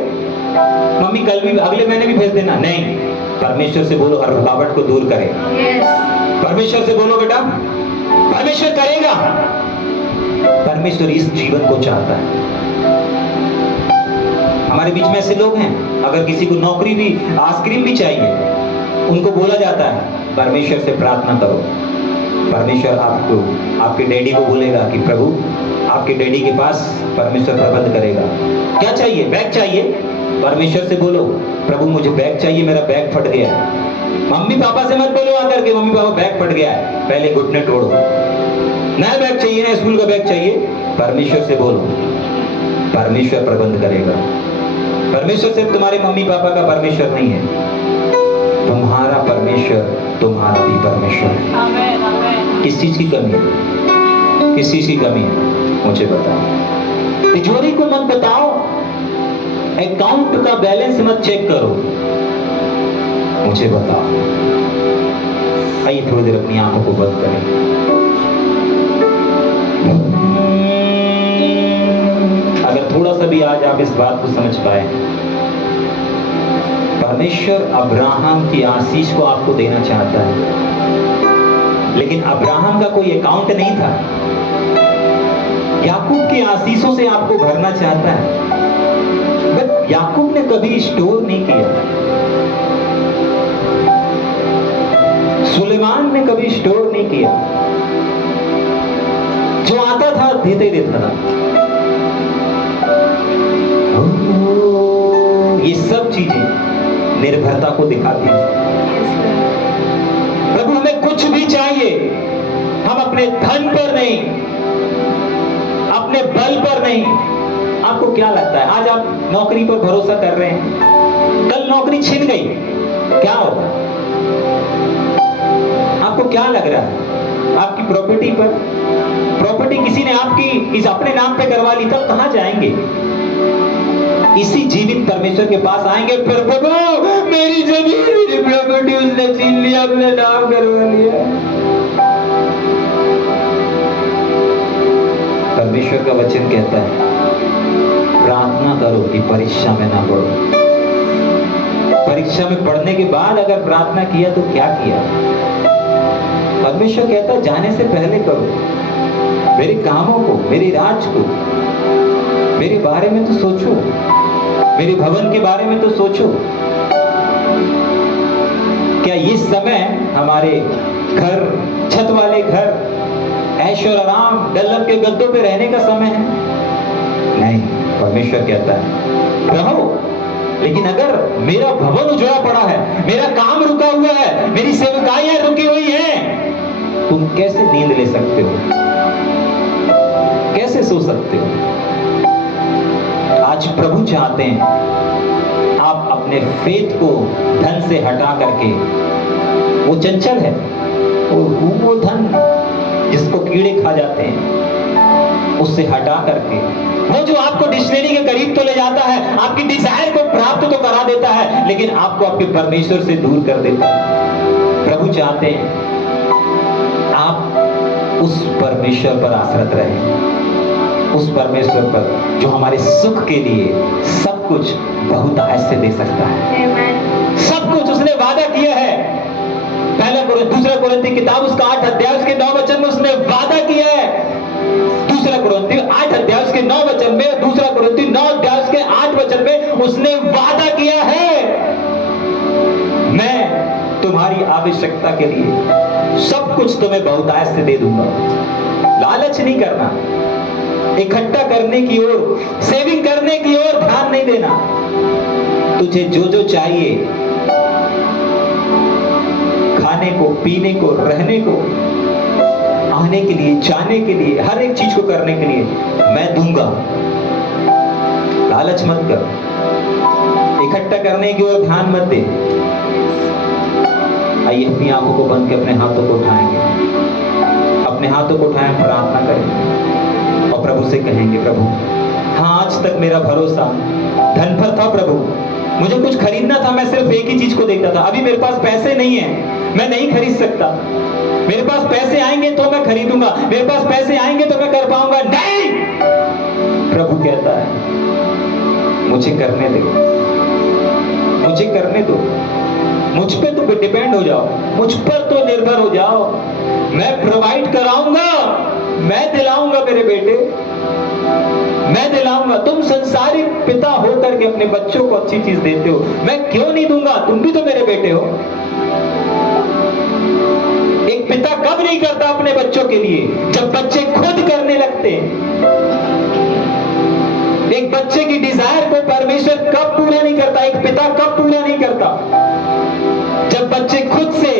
मम्मी कल भी, अगले महीने भी भेज देना। नहीं, परमेश्वर से बोलो हर रुकावट को दूर करे। परमेश्वर से बोलो बेटा, परमेश्वर करेगा। परमेश्वर इस जीवन को चाहता है। हमारे बीच में ऐसे लोग हैं, अगर किसी को नौकरी भी, आइसक्रीम भी चाहिए, उनको बोला जाता है परमेश्वर से प्रार्थना करो। परमेश्वर आपको, आपके डैडी को बोलेगा कि प्रभु आपके डैडी के पास परमेश्वर प्रबंध करेगा। क्या चाहिए? बैग चाहिए? परमेश्वर से बोलो प्रभु मुझे बैग चाहिए, मेरा बैग फट गया है। मम्मी पापा से मत बोलो आकर के मम्मी पापा बैग फट गया है, पहले घुटने तोड़ो। नया बैग चाहिए, नया स्कूल का बैग चाहिए, परमेश्वर से बोलो, परमेश्वर प्रबंध करेगा। परमेश्वर सिर्फ तुम्हारे मम्मी पापा का परमेश्वर नहीं है, तुम्हारा परमेश्वर तुम्हारा भी परमेश्वर है। किस चीज की कमी है? किस चीज की कमी है? मुझे बताओ। तिजोरी को मत बताओ, अकाउंट का बैलेंस मत चेक करो, मुझे बताओ। आइए थोड़ी देर अपनी आंखों को बंद करें। अगर थोड़ा सा भी आज आप इस बात को समझ पाए, परमेश्वर अब्राहम की आशीष को आपको देना चाहता है, लेकिन अब्राहम का कोई अकाउंट नहीं था। याकूब की आशीषों से आपको भरना चाहता है, बट याकूब ने कभी स्टोर नहीं किया, सुलेमान ने कभी स्टोर नहीं किया। जो आता था देते देता था। ये सब चीजें निर्भरता को दिखाती है। प्रभु हमें कुछ भी चाहिए, हम अपने धन पर नहीं, अपने बल पर नहीं। आपको क्या लगता है, आज आप नौकरी पर भरोसा कर रहे हैं, कल नौकरी छिन गई, क्या होगा? आपको क्या लग रहा है? आपकी प्रॉपर्टी पर, प्रॉपर्टी किसी ने आपकी इस अपने नाम पे करवा ली, तब कहां जाएंगे? इसी जीवित परमेश्वर के पास आएंगे, फिर प्रभु मेरी जमीन, मेरी प्रॉपर्टी उसने छीन लिया, अपने नाम करवा लिया। परमेश्वर का वचन कहता है प्रार्थना करो कि परीक्षा में ना पड़ो। परीक्षा में पढ़ने के बाद अगर प्रार्थना किया तो क्या किया? परमेश्वर कहता है जाने से पहले करो, मेरे कामों को, मेरे राज को, मेरे बारे में तो सोचो, मेरे भवन के बारे में तो सोचो। क्या ये समय हमारे घर, छत वाले घर, ऐश और आराम, डल्लब के गद्दों पे रहने का समय है? नहीं, परमेश्वर कहता है रहो, लेकिन अगर मेरा भवन उजड़ा पड़ा है, मेरा काम रुका हुआ है, मेरी सेवकाइयां रुकी हुई हैं, तुम कैसे नींद ले सकते हो? कैसे सो सकते हो? आज प्रभु चाहते हैं आप अपने फेथ को धन से हटा करके, वो चंचल है, वो धन जिसको कीड़े खा जाते हैं, उससे हटा करके, वो जो आपको डिक्शनरी के करीब तो ले जाता है, आपकी डिजायर को प्राप्त तो करा देता है, लेकिन आपको आपके परमेश्वर से दूर कर देता है। प्रभु चाहते हैं आप उस परमेश्वर पर आश्रित रहें, उस परमेश्वर पर जो हमारे सुख के लिए सब कुछ बहुत आयत से दे सकता है। सब कुछ उसने वादा किया है। दूसरा कुरिन्थी किताब उसका 8 अध्याय उसके 9 वचन में उसने वादा किया है। दूसरा कुरिन्थी 8 अध्याय उसके 9 वचन में, दूसरा कुरिन्थी 9 अध्याय उसके 8 वचन में उसने वादा किया है, मैं तुम्हारी आवश्यकता के लिए सब कुछ तुम्हें बहुतायत से दे दूंगा। लालच नहीं करना, इकट्ठा करने की ओर, सेविंग करने की ओर ध्यान नहीं देना। तुझे जो जो चाहिए, खाने को, पीने को, रहने को, आने के लिए, जाने के लिए, हर एक चीज को करने के लिए मैं दूंगा। लालच मत कर, इकट्ठा करने की ओर ध्यान मत दे। आइए अपनी आंखों को बंद के अपने हाथों को उठाएंगे, अपने हाथों को उठाएं, प्रार्थना करेंगे और प्रभु से कहेंगे, प्रभु हाँ, आज तक मेरा भरोसा धन पर था प्रभु, मुझे कुछ खरीदना था, मैं सिर्फ एक ही चीज को देखता था। अभी मेरे पास पैसे नहीं है, मैं नहीं खरीद सकता। मेरे पास पैसे आएंगे तो मैं खरीदूंगा, मेरे पास पैसे आएंगे तो मैं कर पाऊंगा। नहीं, प्रभु कहता है मुझे करने दो, मुझे करने दो, मुझ पे तो डिपेंड हो जाओ, मुझ पर तो निर्भर हो जाओ। मैं प्रोवाइड कराऊंगा, मैं दिलाऊंगा मेरे बेटे, मैं दिलाऊंगा। तुम संसारिक पिता होकर के अपने बच्चों को अच्छी चीज देते हो, मैं क्यों नहीं दूंगा? तुम भी तो मेरे बेटे हो। एक पिता कब नहीं करता अपने बच्चों के लिए? जब बच्चे खुद करने लगते हैं। एक बच्चे की डिजायर को परमेश्वर कब पूरा नहीं करता? एक पिता कब पूरा नहीं करता? जब बच्चे खुद से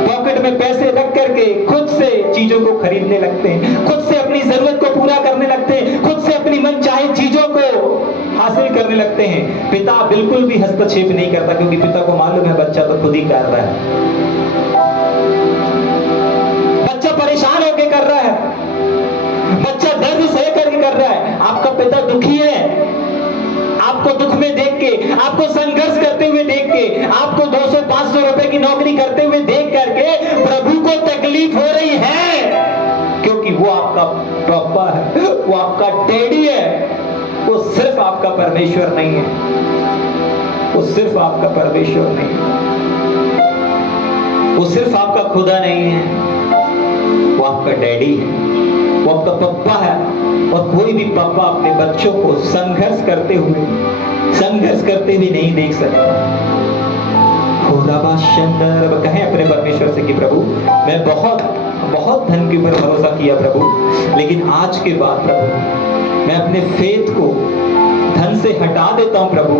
पॉकेट में पैसे रख करके खुद से चीजों को खरीदने लगते हैं, खुद से अपनी जरूरत को पूरा करने लगते हैं, खुद से अपनी मनचाही चीजों को हासिल करने लगते हैं। पिता बिल्कुल भी हस्तक्षेप नहीं करता, क्योंकि पिता को मालूम है बच्चा तो खुद ही कर रहा है, बच्चा परेशान होकर कर रहा है, बच्चा दर्द सह करके कर रहा है। आपका पिता दुखी है, आपको दुख में देख के, आपको संघर्ष करते हुए देख के, आपको 200-500 रुपए की नौकरी करते हुए देख करके प्रभु को तकलीफ हो रही है, क्योंकि वो आपका पापा है, वो आपका डैडी है। वो सिर्फ आपका परमेश्वर नहीं है, वो सिर्फ आपका परमेश्वर नहीं है, वो सिर्फ आपका खुदा नहीं है, वो आपका डैडी है, वो आपका पप्पा है। और कोई भी पापा अपने बच्चों को संघर्ष करते हुए नहीं देख सकता। कहें अपने परमेश्वर से कि प्रभु मैं बहुत धन के ऊपर भरोसा किया प्रभु, लेकिन आज के बाद प्रभु मैं अपने फेथ को धन से हटा देता हूं प्रभु,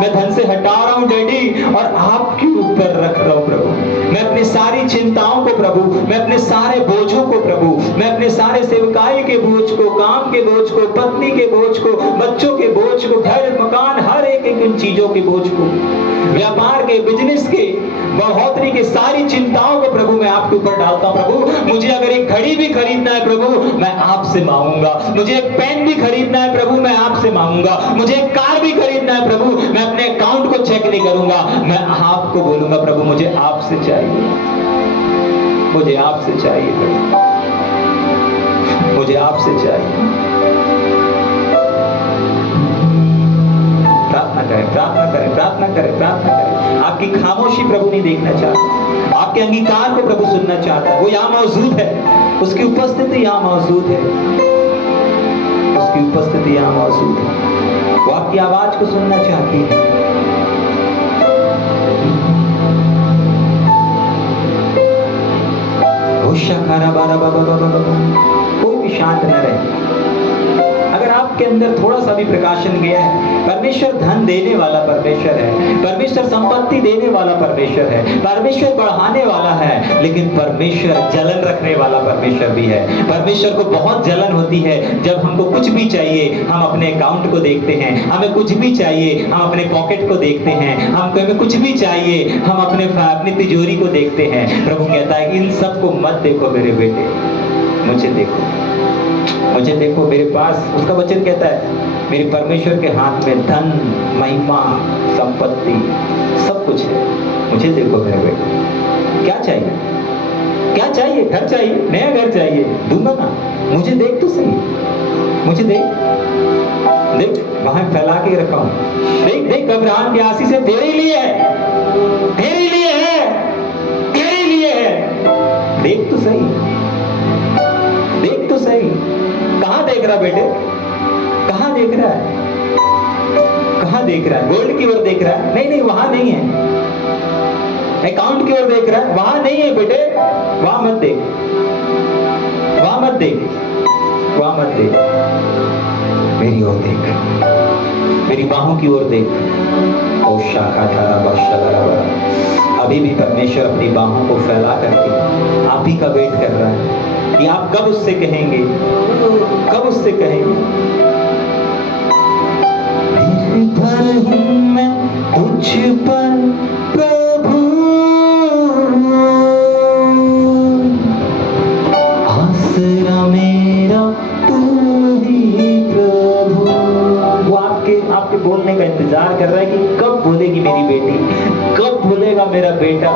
मैं धन से हटा रहा हूं डैडी, और आपके ऊपर रख रहा हूं प्रभु। मैं अपनी सारी चिंताओं को प्रभु, मैं अपने सारे बोझों को प्रभु, मैं अपने सारे सेवकाई के बोझ को, काम के बोझ को, पत्नी के बोझ को, बच्चों के बोझ को, घर मकान, हर एक इन चीजों के बोझ को, व्यापार के, बिजनेस के, बढ़ोतरी के, सारी चिंताओं को प्रभु मैं आपके ऊपर डालता हूं प्रभु। मुझे अगर एक घड़ी भी खरीदना है प्रभु, मैं आपसे मांगूंगा। मुझे एक पेन भी खरीदना है प्रभु, मैं आपसे मांगूंगा। मुझे एक कार भी खरीदना है प्रभु, मैं अपने अकाउंट को चेक नहीं करूंगा, मैं आपको बोलूंगा प्रभु मुझे आपसे चाहिए, मुझे आपसे चाहिए प्रभु, मुझे आपसे चाहिए। प्रार्थना करें, प्रार्थना करें, प्रार्थना करें, प्रार्थना करें। आपकी खामोशी प्रभु नहीं देखना चाहता, आपके अंगीकार को प्रभु सुनना चाहता है। वो यहाँ मौजूद है, उसकी उपस्थिति यहाँ मौजूद है, उसकी उपस्थिति यहाँ मौजूद है। वो आपकी आवाज को सुनना चाहती है। कोई भी शांत न रहे। अगर आपके अंदर थोड़ा सा भी प्रकाशन गया है, परमेश्वर धन देने वाला परमेश्वर है, परमेश्वर संपत्ति देने वाला परमेश्वर है, परमेश्वर बढ़ाने वाला है, लेकिन परमेश्वर जलन रखने वाला परमेश्वर भी है। परमेश्वर को बहुत जलन होती है जब हमको कुछ भी चाहिए, हम अपने अकाउंट को देखते हैं, हमें कुछ भी चाहिए हम अपने पॉकेट को देखते हैं, हमको हमें कुछ भी चाहिए हम अपनी तिजोरी को देखते हैं। प्रभु कहता है इन सबको मत देखो मेरे बेटे, मुझे देखो, मुझे देखो, मेरे पास। उसका वचन कहता है मेरे परमेश्वर के हाथ में धन, महिमा, संपत्ति सब कुछ है, मुझे देखो मेरे बेटे। क्या चाहिए, क्या चाहिए? घर चाहिए, नया घर चाहिए, दूंगा ना। मुझे देख तो सही, मुझे देख, देख वहां फैला के रखा हूं। देख देख अब्राहम की आशीष है, तेरे लिए है, तेरे लिए है, तेरे लिए है। देख तो सही, देख तो सही। कहां देख रहा बेटे, कहां देख रहा है, कहां देख रहा है? गोल्ड की ओर देख रहा है? नहीं नहीं, वहां नहीं है। अकाउंट की ओर देख रहा है? वहां नहीं है बेटे, वहां मत देख, वहां मत देख, वहां मत देख, मेरी ओर देख, मेरी बाहों की ओर देख। ओ शाखा धारा बशा, अभी भी परमेश्वर अपनी बाहों को फैला करके आप ही का वेट कर रहा है कि आप कब उससे कहेंगे, कब उससे कहेंगे। निर्भर हूं मैं तुझ पर प्रभु, आसरा मेरा तू ही प्रभु। वो आपके बोलने का इंतजार कर रहा है कि कब बोलेगी मेरी बेटी, कब बोलेगा मेरा बेटा।